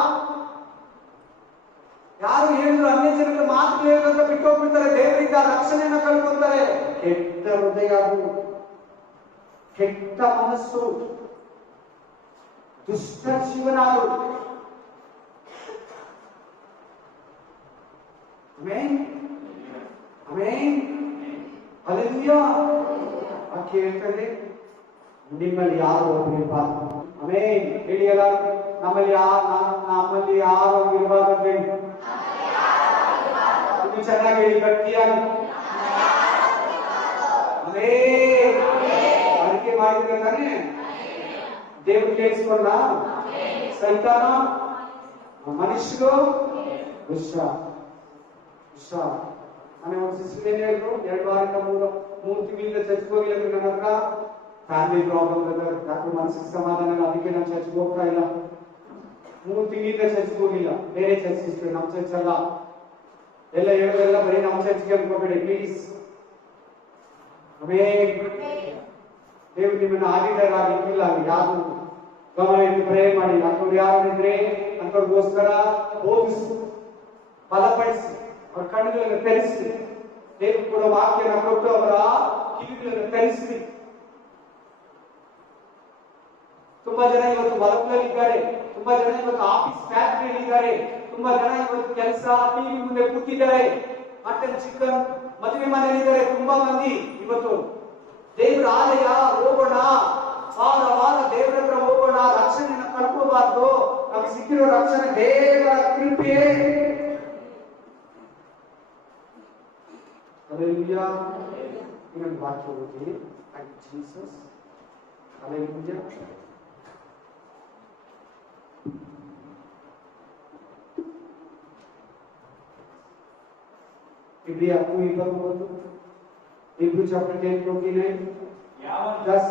ಯಾರು ಹೇಳಿದ್ರು ಅನ್ಯ ಜನರ ಮಾತು ಹೇಳಿದ್ರು ಬಿಟ್ಟು ಹೋಗ್ಬಿಡ್ತಾರೆ. ದೇವರಿಂದ ರಕ್ಷಣೆಯನ್ನು ಕಳ್ಕೊಳ್ತಾರೆ. ಕೆಟ್ಟ ಹೃದಯ, ಅದು ಕೆಟ್ಟ ಮನಸ್ಸು, ದುಷ್ಟ ಜೀವನ ಅದು. Amen, amen, hallelujah. ವಾಕ್ಯ ಹೇಳ್ತದೆ ನಿಮ್ಮಲ್ಲಿ ಯಾರು ಇರಬಾರ್ದು. ಆಮೆನ್ ಹೇಳಿ ಅಲ್ಲ. ನಮ್ಮಲ್ಲಿ ಯಾರು ಇರಬಾರ್ದು. ಇನ್ನು ಚೆನ್ನಾಗಿ ಹೇಳಿ, ಗಟ್ಟಿಯಾಗಿ. ಅಡಿಕೆ ಮಾಡಿದ್ರೆ ತಾನೆ ದೇವ್ರು ಕೇಳಿಸ್ಕೊಂಡ. ಸೈತಾನ, ಮನುಷ್ಯರು ಆಮೇಲೆ ಒಂದು ಸಿಸ್ಟರ್ ಏನ್ ಹೇಳಿದ್ರು, 2 ವಾರದಿಂದ 3 ತಿಂಗಳಿಂದ ಚರ್ಚ್ಗೆ ಹೋಗಿಲ್ಲ. ನನ್ನ ಹತ್ರ ಫ್ಯಾಮಿಲಿ ಪ್ರಾಬ್ಲಮ್ ಯಾಕೋ ಮನಸ್ಸಿಗೆ ಸಮಾಧಾನ ಇಲ್ಲ, ಅದಕ್ಕೆ ನಾನು ಚರ್ಚ್ಗೆ ಹೋಗ್ತಾ ಇಲ್ಲ. 3 ತಿಂಗಳಿಂದ ಚರ್ಚ್ಗೆ ಹೋಗಿಲ್ಲ. ಬೇರೆ ಚರ್ಚ್ ಸಿಸ್ಟರ್, ನಮ್ಮ ಚರ್ಚ್ ಅಲ್ಲ. ಎಲ್ಲ ಹೇಳೋದೆಲ್ಲ ಬರೀ ನಮ್ಮ ಚರ್ಚ್ಗೆ ಅನ್ಕೋಬೇಡಿ ಪ್ಲೀಸ್. ಆಮೆನ್. ದೇವರು ನಿಮ್ಮನ್ನ ಆಡಿಟರ್ ಆಗಿ ಇಲ್ಲ, ಯಾರು ಗಮನ ಇಟ್ಟು ಪ್ರೇ ಮಾಡಿ. ಅಂಥವ್ರು ಯಾರಿದ್ರೆ ಅಂಥವ್ರಿಗೋಸ್ಕರ ಬೋಧಿಸು, ಬಲಪಡಿಸಿ, ಅವರ ಕಣ್ಣುಗಳನ್ನು ತೆರೆಸಿ, ದೇವರು ಕೂಡ ವಾಕ್ಯನ ಕೊಟ್ಟು ಅವರ ಕಿವಿಗಳನ್ನು ತೆರೆಸಿ. ತುಂಬಾ ಜನ ಇವತ್ತು ಹೊಲಗಳಲ್ಲಿದ್ದಾರೆ, ತುಂಬಾ ಜನ ಇವತ್ತು ಆಫೀಸ್ ಫ್ಯಾಕ್ಟರಿಯಲ್ಲಿ ಇದ್ದಾರೆ, ತುಂಬಾ ಜನ ಇವತ್ತು ಕೆಲಸ ಟಿವಿ ಮುಂದೆ ಕೂತಿದ್ದಾರೆ, ಮಟನ್ ಚಿಕನ್ ಮದುವೆ ಮನೆಯಲ್ಲಿದ್ದಾರೆ. ತುಂಬಾ ಮಂದಿ ಇವತ್ತು ದೇವರ ಆಲಯ ಹೋಗೋಣ, ವಾರ ದೇವರ ಹತ್ರ ಹೋಗೋಣ, ರಕ್ಷಣೆಯನ್ನು ಕಳ್ಕೋಬಾರ್ದು. ನಮಗೆ ಸಿಕ್ಕಿರೋ ರಕ್ಷಣೆ ದೇವರ ಕೃಪೆ. ಹಲ್ಲೆಲೂಯಾ. ಇನ್ನೊಂದು ವಾಕ್ಯ ಓದಿ. Jesus. Hallelujah. Hebrew 2:29. Hebrew chapter 10:29. 10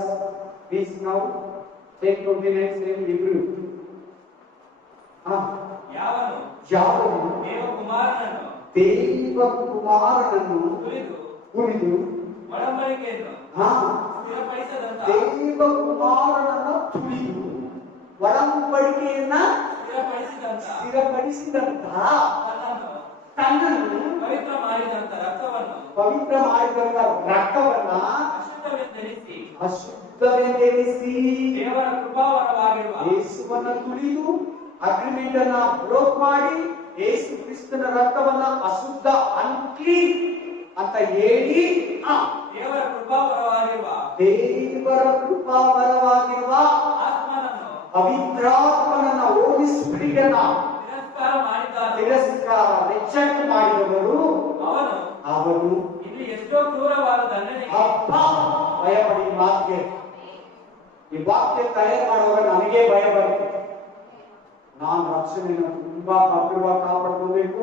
please now 10:29 say Hebrew. ಯಾವನು ದೇವಕುಮಾರನನ್ನು ಕುರಿತು ಒಡಂಬಡಿಕೆಯನ್ನು ದೇವಕುಮಾರನನ್ನು ತುಳಿದು ಒಡಂಬಡಿಕೆಯನ್ನ ಸ್ಥಿರಪಡಿಸಿದಂತಹ ತನ್ನನ್ನು ಪವಿತ್ರ ಮಾಡಿದಂತ ರಕ್ತವನ್ನ ಅಶುದ್ಧವೆಂದೆನಿಸಿ ದೇವರ ಕೃಪಾವರವಾಗಿರುವ ಯೇಸುವನ್ನು ತುಳಿದು ಅಗ್ರಿಮೆಂಟ್ ಅನ್ನ ಬ್ರೋಕ್ ಮಾಡಿ ಯೇಸು ಕ್ರಿಸ್ತನ ರಕ್ತವನ್ನ ಅಶುದ್ಧ ಅನ್ಕ್ಲೀನ್ ಅಂತ ಹೇಳಿ ದೇವರ ಕೃಪಾವರವಾಗಿರುವ ಆತ್ಮನನ್ನು ಪವಿತ್ರಾತ್ಮನನ್ನ ಹೋಲಿ ಸ್ಪಿರಿಟ್ ಅನ್ನ ತಿರಸ್ಕಾರ ರಿಜೆಕ್ಟ್ ಮಾಡಿದವರು ಅವನು ಇಲ್ಲಿ ಎಷ್ಟೋ ಕ್ರೂರವಾದ ದಂಡನೆ. ಭಯಪಡಿ ಮಾತಿಗೆ. ಈ ವಾಕ್ಯ ತಯಾರು ಮಾಡುವಾಗ ನನಗೆ ಭಯ ಬರುತ್ತೆ. ನಾನು ರಕ್ಷಣೆಯನ್ನು ತುಂಬಾ ಭದ್ರವಾಗಿ ಕಾಪಾಡ್ಕೋಬೇಕು,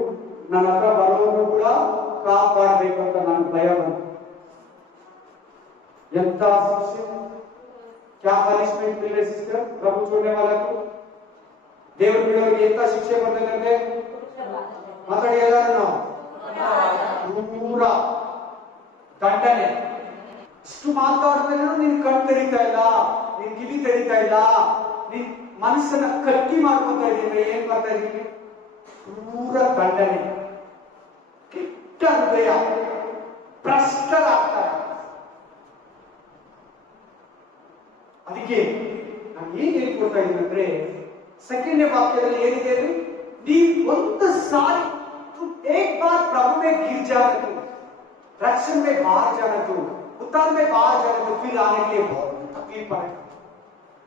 ನನ್ನ ಹತ್ರ ಬರೋರು ಕೂಡ ಕಾಪಾಡಬೇಕು ಅಂತ ನನಗೆ ಭಯ ಬಂತು. ಎಂತ ಶಿಕ್ಷೆ, क्या पनिशमेंट मिल रही सिस्टर प्रभु छोड़ने वाला को? ದೇವರು ಬಿಡೋರಿಗೆ ಎಂತ ಶಿಕ್ಷೆ ಬರ್ತದೆ? ಮಾತಾಡಿ ಎಲ್ಲರೂ ನಾವು ಪೂರ ದಂಡನೆ. ಇಷ್ಟು ಮಾತಾಡಿದ್ರೆ ನೀನ್ ಕಣ್ ತೆರೀತಾ ಇಲ್ಲ, ನೀನ್ ಕಿವಿ ತೆರೀತಾ ಇಲ್ಲ, ನೀನ್ ಮನಸ್ಸನ್ನ ಕಟ್ಟಿ ಮಾಡ್ಕೊತಾ ಇದ್ದೀನಿ. ಏನ್ ಮಾಡ್ತಾ ಇದ್ದೀನಿ? ಪೂರ ದಂಡನೆ. ಕೆಟ್ಟ ಹೃದಯ, ಭ್ರಷ್ಟರಾಗ್ತಾರೆ. ಅದಕ್ಕೆ ನಾನು ಏನ್ ಹೇಳ್ಕೊಡ್ತಾ ಇದ್ದೀನಿ ಅಂದ್ರೆ, ಸೆಕೆಂಡ್ ವಾಕ್ಯದಲ್ಲಿ ಏನಿದೆ? ನೀವು ಒಂದು ಸಾರಿ एक बार प्रभु में गिर जाना तो, रक्षण में बाहर जाना तो, उतार में बाहर जाना तो फिर आने के लिए बहुत तकलीफ पड़ेगा.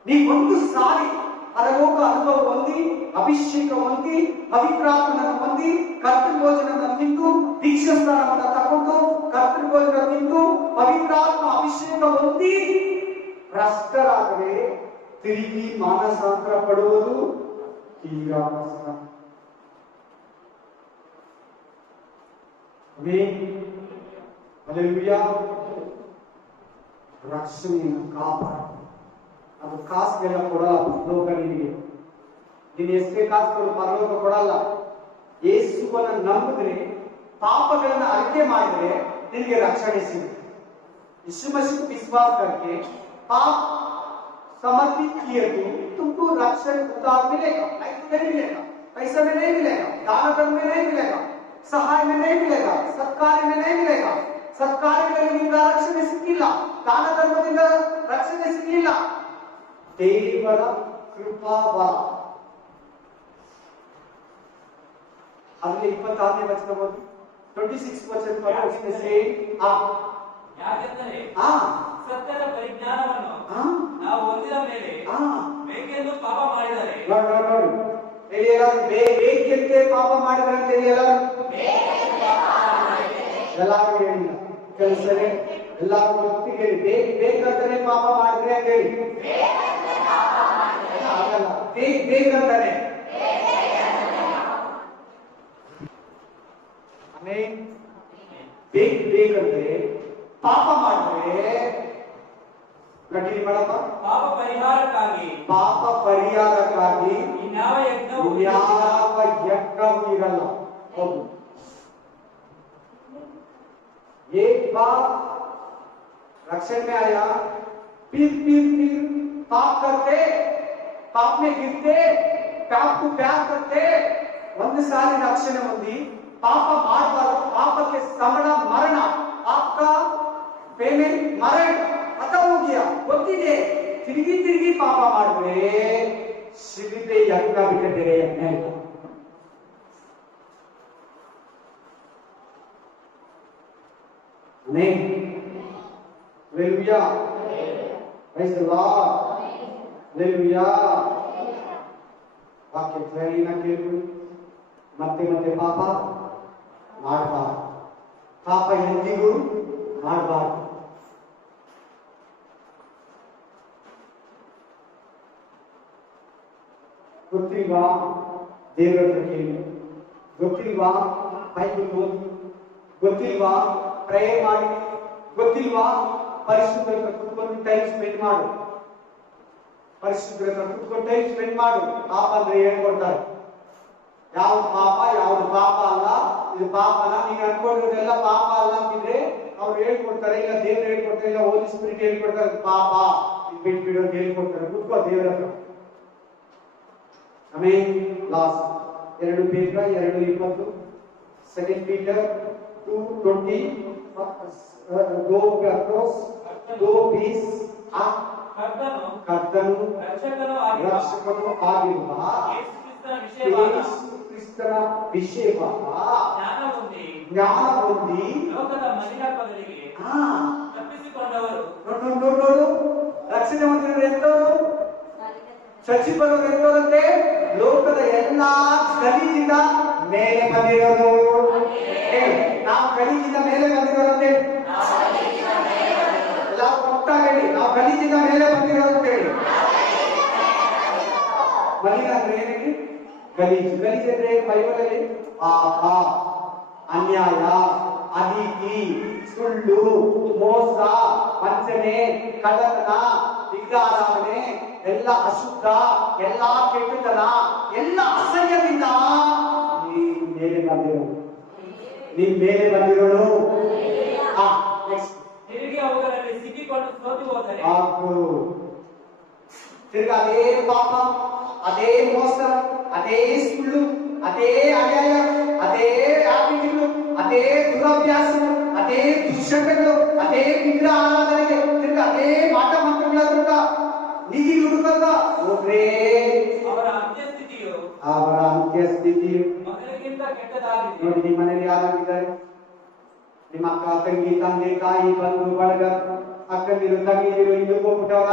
ನೀವು ಒಂದು ಸಾರಿ ಪರಲೋಕ ಅನುಭವ ಹೊಂದಿ, ಅಭಿಷೇಕ ಹೊಂದಿ, ಪವಿತ್ರಾತ್ಮನನ್ನು ಹೊಂದಿ, ಕರ್ತನ ಭೋಜನವನ್ನು ತಿಂದು, ದೀಕ್ಷಾಸ್ನಾನವನ್ನು ತಗೊಂಡು, ಕರ್ತನ ಭೋಜನ ತಿಂದು, ಪವಿತ್ರಾತ್ಮ ಅಭಿಷೇಕ ಹೊಂದಿ ಭ್ರಷ್ಟರಾದರೆ ತಿರುಗಿ ಮಾನಸಾಂತರ ಪಡುವುದು ತೀರಾ ಕಷ್ಟ. ಹಲ್ಲೆಲೂಯಾ. ರಕ್ಷಣೆಯನ್ನು ಕಾಪಾಡು. ಅದು ಕಾಸಿಗೆಲ್ಲ ಕೊಡಲ್ಲ ಪರಲೋಕ ನಿನಗೆ. ನೀನು ಎಷ್ಟೇ ಕಾಸು ಕೊಡು, ಪರಲೋಕ ಕೊಡಲ್ಲ. ಯೇಸುವನ್ನ ನಂಬಿದ್ರೆ, ಪಾಪಗಳನ್ನ ಅರಿಕೆ ಮಾಡಿದ್ರೆ ನಿನಗೆ ರಕ್ಷಣೆ ಸಿಗುತ್ತೆ. यीशु मसीह को विश्वास करके पाप समर्पित किए तो तुमको रक्षण उद्धार मिलेगा. नहीं तो नहीं मिलेगा, पैसा में नहीं मिलेगा, दान धर्म में नहीं मिलेगा, सहाय में नहीं मिलेगा, सत्कार में नहीं मिलेगा. ಸತ್ಕಾರ್ಯಗಳಿಂದ ರಕ್ಷಣೆ ಸಿಕ್ಕಿಲ್ಲ, ದಾನ ಧರ್ಮದಿಂದ ರಕ್ಷಣೆ ಸಿಕ್ಕಿಲ್ಲ. ದೇವರ ಕೃಪಾವರ. ಅದರಲ್ಲಿ 26ನೇ ವಚನ ಓದಿ. 26 ವಚನ ಯಾಕೆಂದರೆ ಸತ್ಯದ ಪರಿಜ್ಞಾನವನ್ನು ನಾವು ಹೊಂದಿದ ಮೇಲೆ ಬೇಕೆಂದು ಪಾಪ ಮಾಡಿದರೆ, ನೋಡಿ ಹೇಳಿ ಎಲ್ಲರೂ, ಬೇಕೆಂದೇ ಪಾಪ ಮಾಡಿದರೆ ಅಂತ ಹೇಳಿ ಎಲ್ಲರೂ ಹೇಳಿ ಕೆಲಸರೇ ಎಲ್ಲರೂ ಒಟ್ಟಿಗೆ ಹೇಳಿ. ಬೇಕಂತಾನೆ ಪಾಪ ಮಾಡಿದ್ರೆ ಅಂತ ಹೇಳಿ. ಆಗಲ್ಲ, ಬೇಕಂತಾನೆ. ಬೇಕಂದ್ರೆ ಪಾಪ ಮಾಡಿದ್ರೆ ಕಂಟಿನ್ಯೂ ಮಾಡಪ್ಪ. ಪಾಪ ಪರಿಹಾರಕ್ಕಾಗಿ ಯಾವ ಯಜ್ಞವೂ ಇರಲ್ಲ. ಹೌದು. एक बार रक्षण में आया, फिर पाप करते, पाप में गिरते, पाप को प्यार करते, ಒಂದು ಸಾರಿ ರಕ್ಷಣೆ ಹೊಂದಿ ಪಾಪ ಮಾಡಬಾರದು. ಪಾಪಕ್ಕೆ ಸಂಬಳ ಮರಣ. आपका पेमेंट मरण खत्म हो गया. ಗೊತ್ತಿದೆ. ತಿರುಗಿ ಪಾಪ ಮಾಡಿದ್ರೆ ಶಿಬಿತೆ ಯಜ್ಞ ಬಿಟ್ಟರೆ ಬೇರೆ ಯಜ್ಞ ಇಲ್ಲ. नहीं. Hallelujah. Praise the Lord. Hallelujah. ವಾಕ್ಯ ಸರಿನ ಕೇಳಿ. ಮತ್ತೆ ಪಾಪ ಮಾಡಬಾರದು. ಪಾಪ ಎಂದಿಗೂ ಮಾಡಬಾರದು. ಗೊತ್ತಿಲ್ವಾ? ದೇವರ ಹತ್ರ ಕೇಳಿ. ಗೊತ್ತಿಲ್ವಾ? ಬೈಬಲ್ ಓದಿ. ಗೊತ್ತಿಲ್ವಾ? ಪ್ರೇಯರ್ ಮಾಡಿ. ಗೊತ್ತಿಲ್ವಾ? ಪರಿಶುದ್ಧರ ಹತ್ರ ಕುತ್ಕೊಂಡು ಟೈಮ್ ಸ್ಪೆಂಡ್ ಮಾಡು. ಪರಿಶುದ್ಧರ ಹತ್ರ ಕುತ್ಕೊಂಡು ಟೈಮ್ ಸ್ಪೆಂಡ್ ಮಾಡು. ಪಾಪ ಅಂದ್ರೆ ಹೇಳ್ಕೊಡ್ತಾರೆ. ಯಾವ ಪಾಪ ಯಾವ್ದು ಪಾಪ ಅಲ್ಲ, ಇದು ಪಾಪನ ನೀನು ಅನ್ಕೊಂಡಿರೋದೆಲ್ಲ ಪಾಪ ಅಲ್ಲ ಅಂತಿದ್ರೆ ಅವ್ರು ಹೇಳ್ಕೊಡ್ತಾರೆ. ಇಲ್ಲ ದೇವ್ರು ಹೇಳ್ಕೊಡ್ತಾರೆ, ಇಲ್ಲ ಹೋಲಿ ಸ್ಪಿರಿಟ್ ಹೇಳ್ಕೊಡ್ತಾರೆ. ಪಾಪ ಇದು ಬಿಟ್ಬಿಡು ಅಂತ ಹೇಳ್ಕೊಡ್ತಾರೆ. ಕುತ್ಕೋ ದೇವರ ಹತ್ರ. ಆಮೇಲೆ ಲಾಸ್ಟ್ 2 ಪೇತ್ರ 2:20, 2 Peter 2:20, 2:20 ಕರ್ತನು ರಕ್ಷಕನು ಆಗಿರುವ ಯೇಸು ಕ್ರಿಸ್ತನ ವಿಷಯವಾದ ಜ್ಞಾನ ಹೊಂದಿ ಲೋಕದ ಮಲಿನ ಪದರಿಗೆ ತಪ್ಪಿಸಿಕೊಂಡವರು. ನೋಡು ರಕ್ಷಣೆ ಹೊಂದಿರೋರು ಎಂತವರು? ಚರ್ಚಿ ಬರೋರು ಎಂತವರಂತೆ? ಲೋಕದ ಎಲ್ಲಾ ಗಲೀಜಿಂದ ಮೇಲೆ ಬಂದಿರೋದು. ನಾವು ಗಲೀಜಿಂದ ಮೇಲೆ ಬಂದಿರೋರಂತೆ. ಎಲ್ಲ ಒಟ್ಟಾಗಿ ಹೇಳಿ, ನಾವು ಗಲೀಜಿಂದ ಮೇಲೆ ಬಂದಿರೋದಂತ ಹೇಳಿ. ಮಲಿನ ಅಂದ್ರೆ ಏನಿಗೆ? ಗಲೀಜು. ಗಲೀಜು ಅಂದ್ರೆ ಬೈಬಲಲ್ಲಿ ಪಾಪ, ಅನ್ಯಾಯ, ಅನೀತಿ, ಸುಳ್ಳು, ಮೋಸ, ವಂಚನೆ, ಕಳ್ಳತನ, ವಿಗ್ರಹಾರಾಧನೆ, ಎಲ್ಲ ಅಶುದ್ಧ, ಎಲ್ಲ ಕೆಟ್ಟತನ, ಎಲ್ಲ ಅಸಹ್ಯದಿಂದ ನೀನ್ ಮೇಲೆ ಬಂದಿರೋದು. ನೀನ್ ಮೇಲೆ ಬಂದಿರೋಳು. ತಿರುಗಿ ಅವುಗಳಲ್ಲಿ ಸಿಕ್ಕಿಕೊಂಡು ಸೋತು ಹೋದರೆ ತಿರ್ಗಾ ಅದೇ ಪಾಪ, ಅದೇ ಮೋಸ, ಅದೇ ಸುಳ್ಳು, ಅದೇ ಅನ್ಯಾಯ, ಅದೇ ಆಟಿಟ್ಯೂಡ್, ಅದೇ ದುರಭ್ಯಾಸ, ಅದೇ ದುಶ್ಚಟಗಳು, ಅದೇ ವಿಗ್ರಹ ಆರಾಧನೆಗೆ ತಿರ್ಗಾ ಅದೇ ಮಾಟ ಮಂತ್ರಗಳ ತನಕ ನಿಧಿ ಹುಡುಕಲ್ಲ ಹೋಗ್ರೇ. ಅವರ ಅಂತ್ಯಸ್ಥಿತಿಯು ಮೊದಲಿಗಿಂತ ಕೆಟ್ಟದಾಗಿದೆ. ನೋಡಿ, ನಿಮ್ಮ ಮನೆಯಲ್ಲಿ ಯಾರಾಗಿದ್ದಾರೆ? ನಿಮ್ಮ ಅಕ್ಕ, ತಂಗಿ, ತಂದೆ, ತಾಯಿ, ಬಂಧು ಬಳಗ, ಅಕ್ಕಂದಿರು, ತಂಗಿದಿರು ಹಿಂದಕ್ಕೆ ಹೋಗ್ಬಿಟ್ಟವ್ರ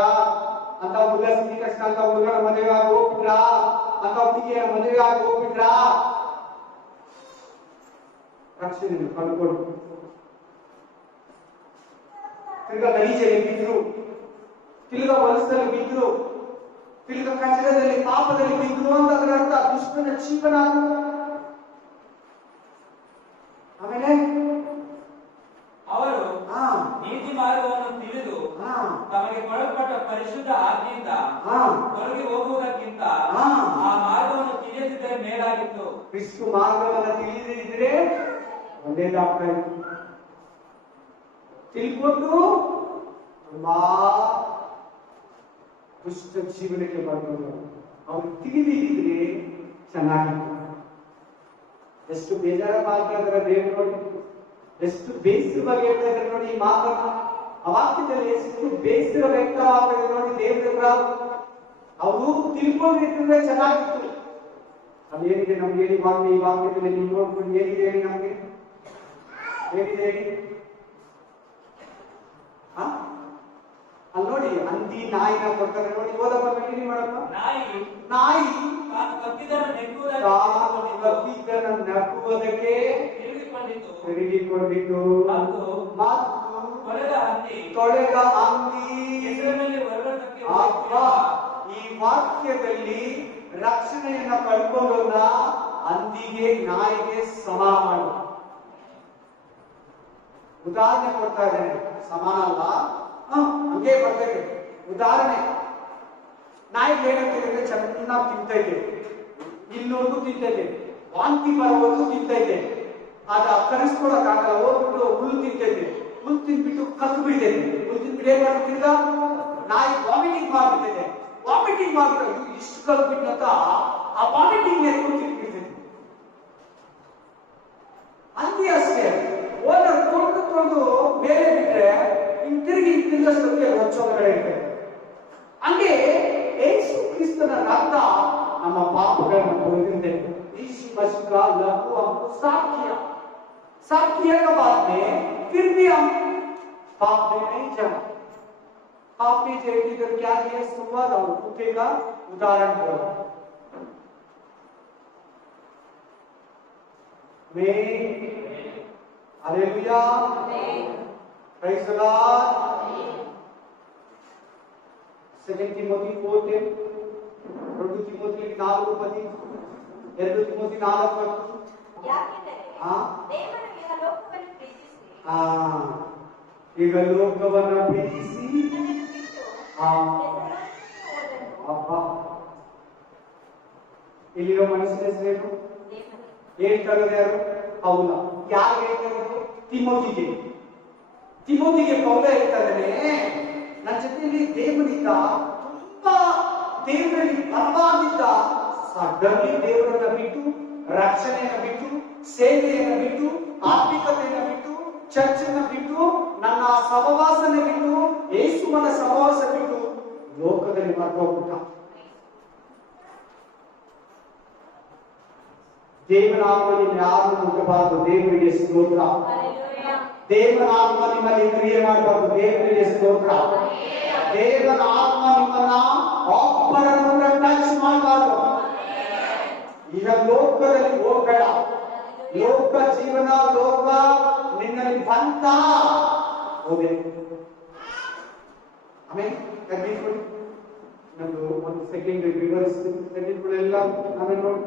ಅಂತ ಹುಡುಗ ಸಿಕ್ಕ ತಕ್ಷಣ ಅಂತ ಹುಡುಗನ ಮದುವೆ ಆಗಿ ಹೋಗ್ಬಿಟ್ರ, ಅಂತ ಹುಡುಗಿಯರ ಮದುವೆ ಆಗಿ ಹೋಗ್ಬಿಟ್ರ, ರಕ್ಷಣೆ ಕಂಡುಕೊಂಡು ತಿರ್ಗಾ ಗಲೀಜಲ್ಲಿ ಬಿದ್ರು, ತಿರ್ಗಾ ವಲಸದಲ್ಲಿ ಬಿದ್ರು, ತಿರ್ಗಾ ಕಚಡದಲ್ಲಿ ಪಾಪದಲ್ಲಿ ಬಿದ್ರು ಅಂತ ಅದರ ಅರ್ಥ. ದುಷ್ಟನ ಜೀವನ. ಆಮೇಲೆ ಅವರು ನೀತಿ ಮಾರ್ಗವನ್ನು ತಿಳಿದು ತಮಗೆ ಕೊಡಲ್ಪಟ್ಟ ಪರಿಶುದ್ಧ ಆಜ್ಞೆಯಿಂದ ಹೊರಗೆ ಹೋಗುವುದಕ್ಕಿಂತ ಆ ಮಾರ್ಗವನ್ನು ತಿಳಿಯದಿದ್ದರೆ ಮೇಲಾಗಿತ್ತು. ಕ್ರಿಸ್ತು ಮಾರ್ಗವನ್ನು ತಿಳಿದಿದ್ರೆ ಒಳ್ಳೇದಾಗ್ತಾ ಇತ್ತು. ತಿಳ್ಕೊಂಡು ತುಂಬಾ ದುಷ್ಟ ಜೀವನಕ್ಕೆ ಬರ್ಬೋದು. ಅವ್ರು ತಿಳಿದಿದ್ರೆ ಚೆನ್ನಾಗಿತ್ತು. ಎಷ್ಟು ಬೇಜಾರ ಮಾಡ್ತಾ ಇದ್ದಾರೆ ದೇವ್ರು ನೋಡಿ, ಎಷ್ಟು ಬೇಸರವಾಗಿ ಹೇಳ್ತಾ ಇದ್ದಾರೆ ನೋಡಿ ಈ ಮಾತನ್ನ. ಆ ವಾಕ್ಯದಲ್ಲಿ ಎಷ್ಟು ಬೇಸರ ವ್ಯಕ್ತವಾಗ್ತದೆ ನೋಡಿ ದೇವ್ರ. ಅವರು ತಿಳ್ಕೊಂಡಿದ್ರೆ ಚೆನ್ನಾಗಿತ್ತು. ಅದು ಏನಿದೆ ನಮ್ಗೆ ಹೇಳಿ ವಾಕ್ಯ, ಈ ವಾಕ್ಯದಲ್ಲಿ ನೀವು ನೋಡ್ಕೊಂಡು ಏನಿದೆ ಹೇಳಿ ನಮ್ಗೆ, ಏನಿದೆ ಹೇಳಿ? ಅಲ್ಲಿ ನೋಡಿ, ಹಂದಿ ನಾಯಿನ ಕೊಡ್ತಾರೆ ನೋಡಿ. ಓದಪ್ಪ, ಕಂಟಿನ್ಯೂ ಮಾಡಪ್ಪ. ನಾಯಿ ಕಪ್ಪಿದನ್ನು ನಕ್ಕುವುದಕ್ಕೆ ತಿರುಗಿಕೊಂಡಿತು ತೊಳೆದ ಹಂದಿ. ಈ ವಾಕ್ಯದಲ್ಲಿ ರಕ್ಷಣೆಯನ್ನ ಕಳ್ಕೊಂಡ ಹಂದಿಗೆ, ನಾಯಿಗೆ ಸಮಾನ ಮಾಡು. ಉದಾಹರಣೆ ಕೊಡ್ತಾ ಇದ್ದೇನೆ, ಸಮಾನ ಅಲ್ಲ, ಹಂಗೆ ಬರ್ತೈತೆ ಉದಾಹರಣೆ. ನಾಯಿಗೆ ಏನಂತಿದ್ರೆ ಚೆನ್ನಾಗಿ ತಿಂತೈತೆ, ಇಲ್ಲಿವರೆಗೂ ತಿಂತೈತೆ, ವಾಂತಿ ಬರೋವರೆಗೂ ತಿಂತೈತೆ, ಅದ ಕರೆಸ್ಕೊಳಕ್ ಆಗಲ್ಲ, ಹೋಗ್ಬಿಟ್ಟು ಹುಲ್ಲು ತಿಂತೈತೆ, ಹುಲ್ಲು ತಿಂದ್ಬಿಟ್ಟು ಕತ್ತು ಬಿಡ್ತೈತೆ, ಹುಲ್ಲು ತಿಂದ್ಬಿಟ್ಟು ಏನ್ ಮಾಡ್ತಿಲ್ಲ, ನಾಯಿ ವಾಮಿಟಿಂಗ್ ಮಾಡ್ಬಿಡ್ತೈತೆ. ವಾಮಿಟಿಂಗ್ ಮಾಡ್ಬಿಟ್ಟು ಇಷ್ಟು ಕಲ್ಬಿಟ್ಟಂತ ಆ ವಾಮಿಟಿಂಗ್ ತಿಂದ್ಬಿಡ್ತೈತೆ. ಹಂದಿ ಅಷ್ಟೇ, ಓನರ್ ತೊಳೆದು ಬೇರೆ ಬಿಟ್ರೆ ತಿರುಗಿ ತಿಂದಷ್ಟೊತ್ತಿಗೆ ಹೊಚ್ಚೊಳಗಡೆ ಇರ್ತದೆ. ಹಂಗೆ ಯೇಸು ಕ್ರಿಸ್ತನ ರಕ್ತ ನಮ್ಮ ಪಾಪಗಳನ್ನು ತೊಳೆದಿದೆ. यीशु मसीह का लहू हमको साफ किया, साफ किया के बाद में फिर भी हम पाप में नहीं जाना। पाप में जाएगी तो क्या किया? सुअर और कुत्ते का उदाहरण बोला। मैं hallelujah, praise the Lord. Second Timothy 4:10, 2 Timothy 4:10, 2 Timothy 4:10. ಯಾಕೆಂದರೆ ದೇವರು ಈಗ ಲೋಕವನ್ನು ಪ್ರೀತಿಸಿ ಈಗ ಲೋಕವನ್ನು ಪ್ರೀತಿಸಿ ಅಪ್ಪ. ಇಲ್ಲಿರೋ ಮನುಷ್ಯನ ಹೆಸರೇನು? ಹೇಳ್ತಾರೆ ಯಾರು? ಪೌಲ. ಯಾರು ಹೇಳ್ತಾರೆ? ತಿಮೋಥಿಗೆ. ತಿಮೋಥಿಗೆ ಪೌಲ ಹೇಳ್ತಾ ಇದ್ದಾನೆ, ನನ್ನ ಜೊತೆಯಲ್ಲಿ ದೇವರಿದ್ದ, ತುಂಬಾ ದೇವರಲ್ಲಿ ಬಲವಾಗಿದ್ದ, ಸಡನ್ಲಿ ದೇವರನ್ನ ಬಿಟ್ಟು, ರಕ್ಷಣೆಯನ್ನು ಬಿಟ್ಟು, ಸೇವೆಯನ್ನು ಬಿಟ್ಟು, ಆತ್ಮಿಕತೆಯನ್ನು ಬಿಟ್ಟು, ಚರ್ಚನ್ನು ಬಿಟ್ಟು, ನನ್ನ ಸಹವಾಸನ ಬಿಟ್ಟು, ಯೇಸುವನ ಸಹವಾಸ ಬಿಟ್ಟು ಲೋಕದಲ್ಲಿ ಮರ್ತೋಗ್ಬಿಟ್ಟ. ದೇವರ ಆತ್ಮ ನಿಮ್ಮ ಯಾರನ್ನು ಮುಟ್ಟಬಾರದು. ದೇವರಿಗೆ ಸ್ತೋತ್ರ. ದೇವರ ಆತ್ಮ ನಿಮ್ಮಲ್ಲಿ ಕ್ರಿಯೆ ಮಾಡಬಾರದು. ದೇವರಿಗೆ ಸ್ತೋತ್ರ. ದೇವರ ಆತ್ಮ ನಿಮ್ಮನ್ನ ಒಬ್ಬರನ್ನ ಟಚ್ ಮಾಡಬಾರದು. ಈಗ ಲೋಕದಲ್ಲಿ ಹೋಗಬೇಡ. ಲೋಕ ಜೀವನ, ಲೋಕ ನಿನ್ನಲ್ಲಿ ಬಂತ ಹೋಗ್ಬೇಕು. ಆಮೇಲೆ ಕಣ್ಣಿಟ್ಕೊಳ್ಳಿ. ನಮ್ದು ಒಂದು ಸೆಕೆಂಡ್ ವಿವರಿಸ್ತೀನಿ. ಕಣ್ಣಿಟ್ಕೊಳ್ಳೆಲ್ಲ ಆಮೇಲೆ ನೋಡಿ.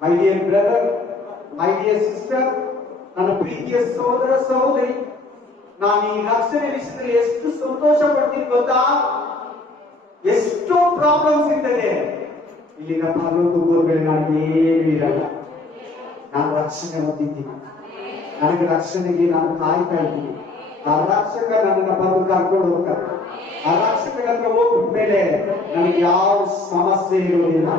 My dear brother, my dear sister, ನನ್ನ ಪ್ರೀತಿಯ ಸಹೋದರ ಸಹೋದರಿ, ನಾನು ಈ ರಕ್ಷಣೆ ವಿಷಯದಲ್ಲಿ ಎಷ್ಟು ಸಂತೋಷ ಪಡ್ತೀನಿ ಗೊತ್ತಾ? ಎಷ್ಟೋ ಪ್ರಾಬ್ಲಮ್ಸ್ ಇರ್ತದೆ. ಇಲ್ಲಿಗ ಪರಲೋಕಕ್ಕೆ ನಾನು ಏನೂ ಇರಲ್ಲ. ನಾನು ರಕ್ಷಣೆ ಹೊಂದಿದ್ದೀನಿ. ನನಗೆ ರಕ್ಷಣೆಗೆ ನಾನು ಕಾಯ್ತಾ ಇದ್ದೀನಿ. ಆ ರಕ್ಷಕ ನನ್ನನ್ನ ಬಂದು ಕರ್ಕೊಂಡು ಹೋಗ್ತಾರೆ. ಆ ರಕ್ಷಕರ ಹತ್ರ ಹೋಗ್ಬಿಟ್ಟ ಮೇಲೆ ನನಗೆ ಯಾವ ಸಮಸ್ಯೆ ಇರೋದಿಲ್ಲ.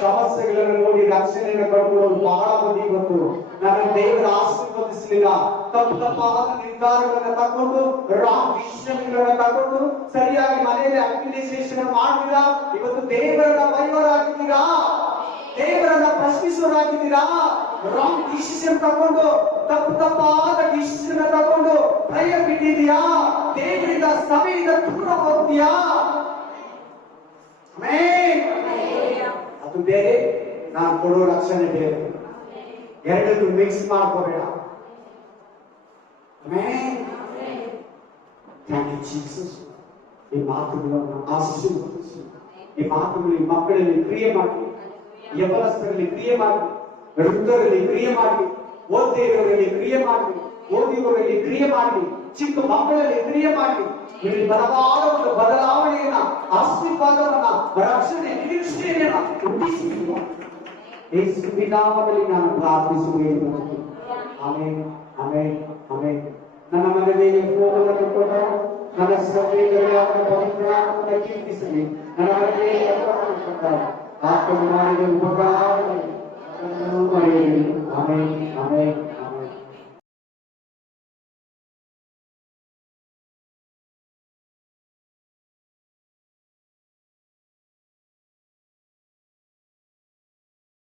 ಸಮಸ್ಯೆಗಳನ್ನು ನೋಡಿ ರಕ್ಷಣೆಯನ್ನು ಕಳ್ಕೊಳ್ಳೋದು ಬಹಳ ಮಂದಿ ಗೊತ್ತು. ನನ್ನ ದೇವರ ಆಶೀರ್ವದಿಸಲಿಲ್ಲ. ತಪ್ಪಾದ ನಿರ್ಧಾರಗಳನ್ನು ತಗೊಂಡು, ರಾಂಗ್ ಡಿಸಿಷನ್ಗಳನ್ನು ತಗೊಂಡು, ಸರಿಯಾಗಿ ಮನೆಯಲ್ಲಿ ಅಡ್ಮಿನಿಸ್ಟ್ರೇಷನ್ ಮಾಡಲಿಲ್ಲ. ಇವತ್ತು ದೇವರನ್ನ ಬೈವರಾಗಿದ್ದೀರಾ, ದೇವರನ್ನ ಪ್ರಶ್ನಿಸೋರಾಗಿದ್ದೀರಾ. ರಾಂಗ್ ಡಿಸಿಷನ್ ತಗೊಂಡು, ತಪ್ಪಾದ ಡಿಸಿಷನ್ ತಗೊಂಡು ಭಯ ಬಿಟ್ಟಿದೀಯಾ? ದೇವರಿಂದ ಸಭೆಯಿಂದ ದೂರ ಹೋಗ್ತೀಯಾ? ಅದು ಬೇರೆ, ನಾನು ಕೊಡೋ ರಕ್ಷಣೆ ಬೇರೆ. ಎರಡಕ್ಕೂ ಮಿಕ್ಸ್ ಮಾಡ್ಕೋಬೇಡ. ಈ ಮಾತುಗಳನ್ನು ಆಶೀರ್ವದಿಸಿ. ಈ ಮಾತುಗಳು ಈ ಮಕ್ಕಳಲ್ಲಿ ಕ್ರಿಯೆ ಮಾಡಿ, ಯವನಸ್ಥರಲ್ಲಿ ಕ್ರಿಯೆ ಮಾಡಿ, ವೃದ್ಧರಲ್ಲಿ ಕ್ರಿಯೆ ಮಾಡಿ, ಓದದೇ ಇರೋರಲ್ಲಿ ಕ್ರಿಯೆ ಮಾಡಿ, ಓದಿರೋರಲ್ಲಿ ಕ್ರಿಯೆ ಮಾಡಿ, ಚಿಕ್ಕ ಮಕ್ಕಳಲ್ಲಿ ಕ್ರಿಯೆ ಮಾಡಿ. ಇಲ್ಲಿ ಬಲವಾದ ಒಂದು ಬದಲಾವಣೆಯನ್ನ, ಆಶೀರ್ವಾದವನ್ನ, ರಕ್ಷಣೆ, ನಿರೀಕ್ಷೆಯನ್ನ ಹುಟ್ಟಿಸುವ ಯೇಸು ನಾಮದಲ್ಲಿ ನಾನು ಪ್ರಾರ್ಥಿಸುತ್ತೇನೆ. Amen, amen, amen. ನನ್ನ ಮನೆಯಲ್ಲಿ ಹೋಗಲು ಕೊಟ್ಟ ನನ್ನ ಸಭೆಯಲ್ಲಿ ಪವಿತ್ರಾತ್ಮನ ಕೀರ್ತಿಸಲಿ. ನನ್ನ ಮನೆಯಲ್ಲಿ ಆತ್ಮ ಮಾಡಿದ ಉಪಕಾರವನ್ನು ಮರೆಯಲಿ. Amen, amen.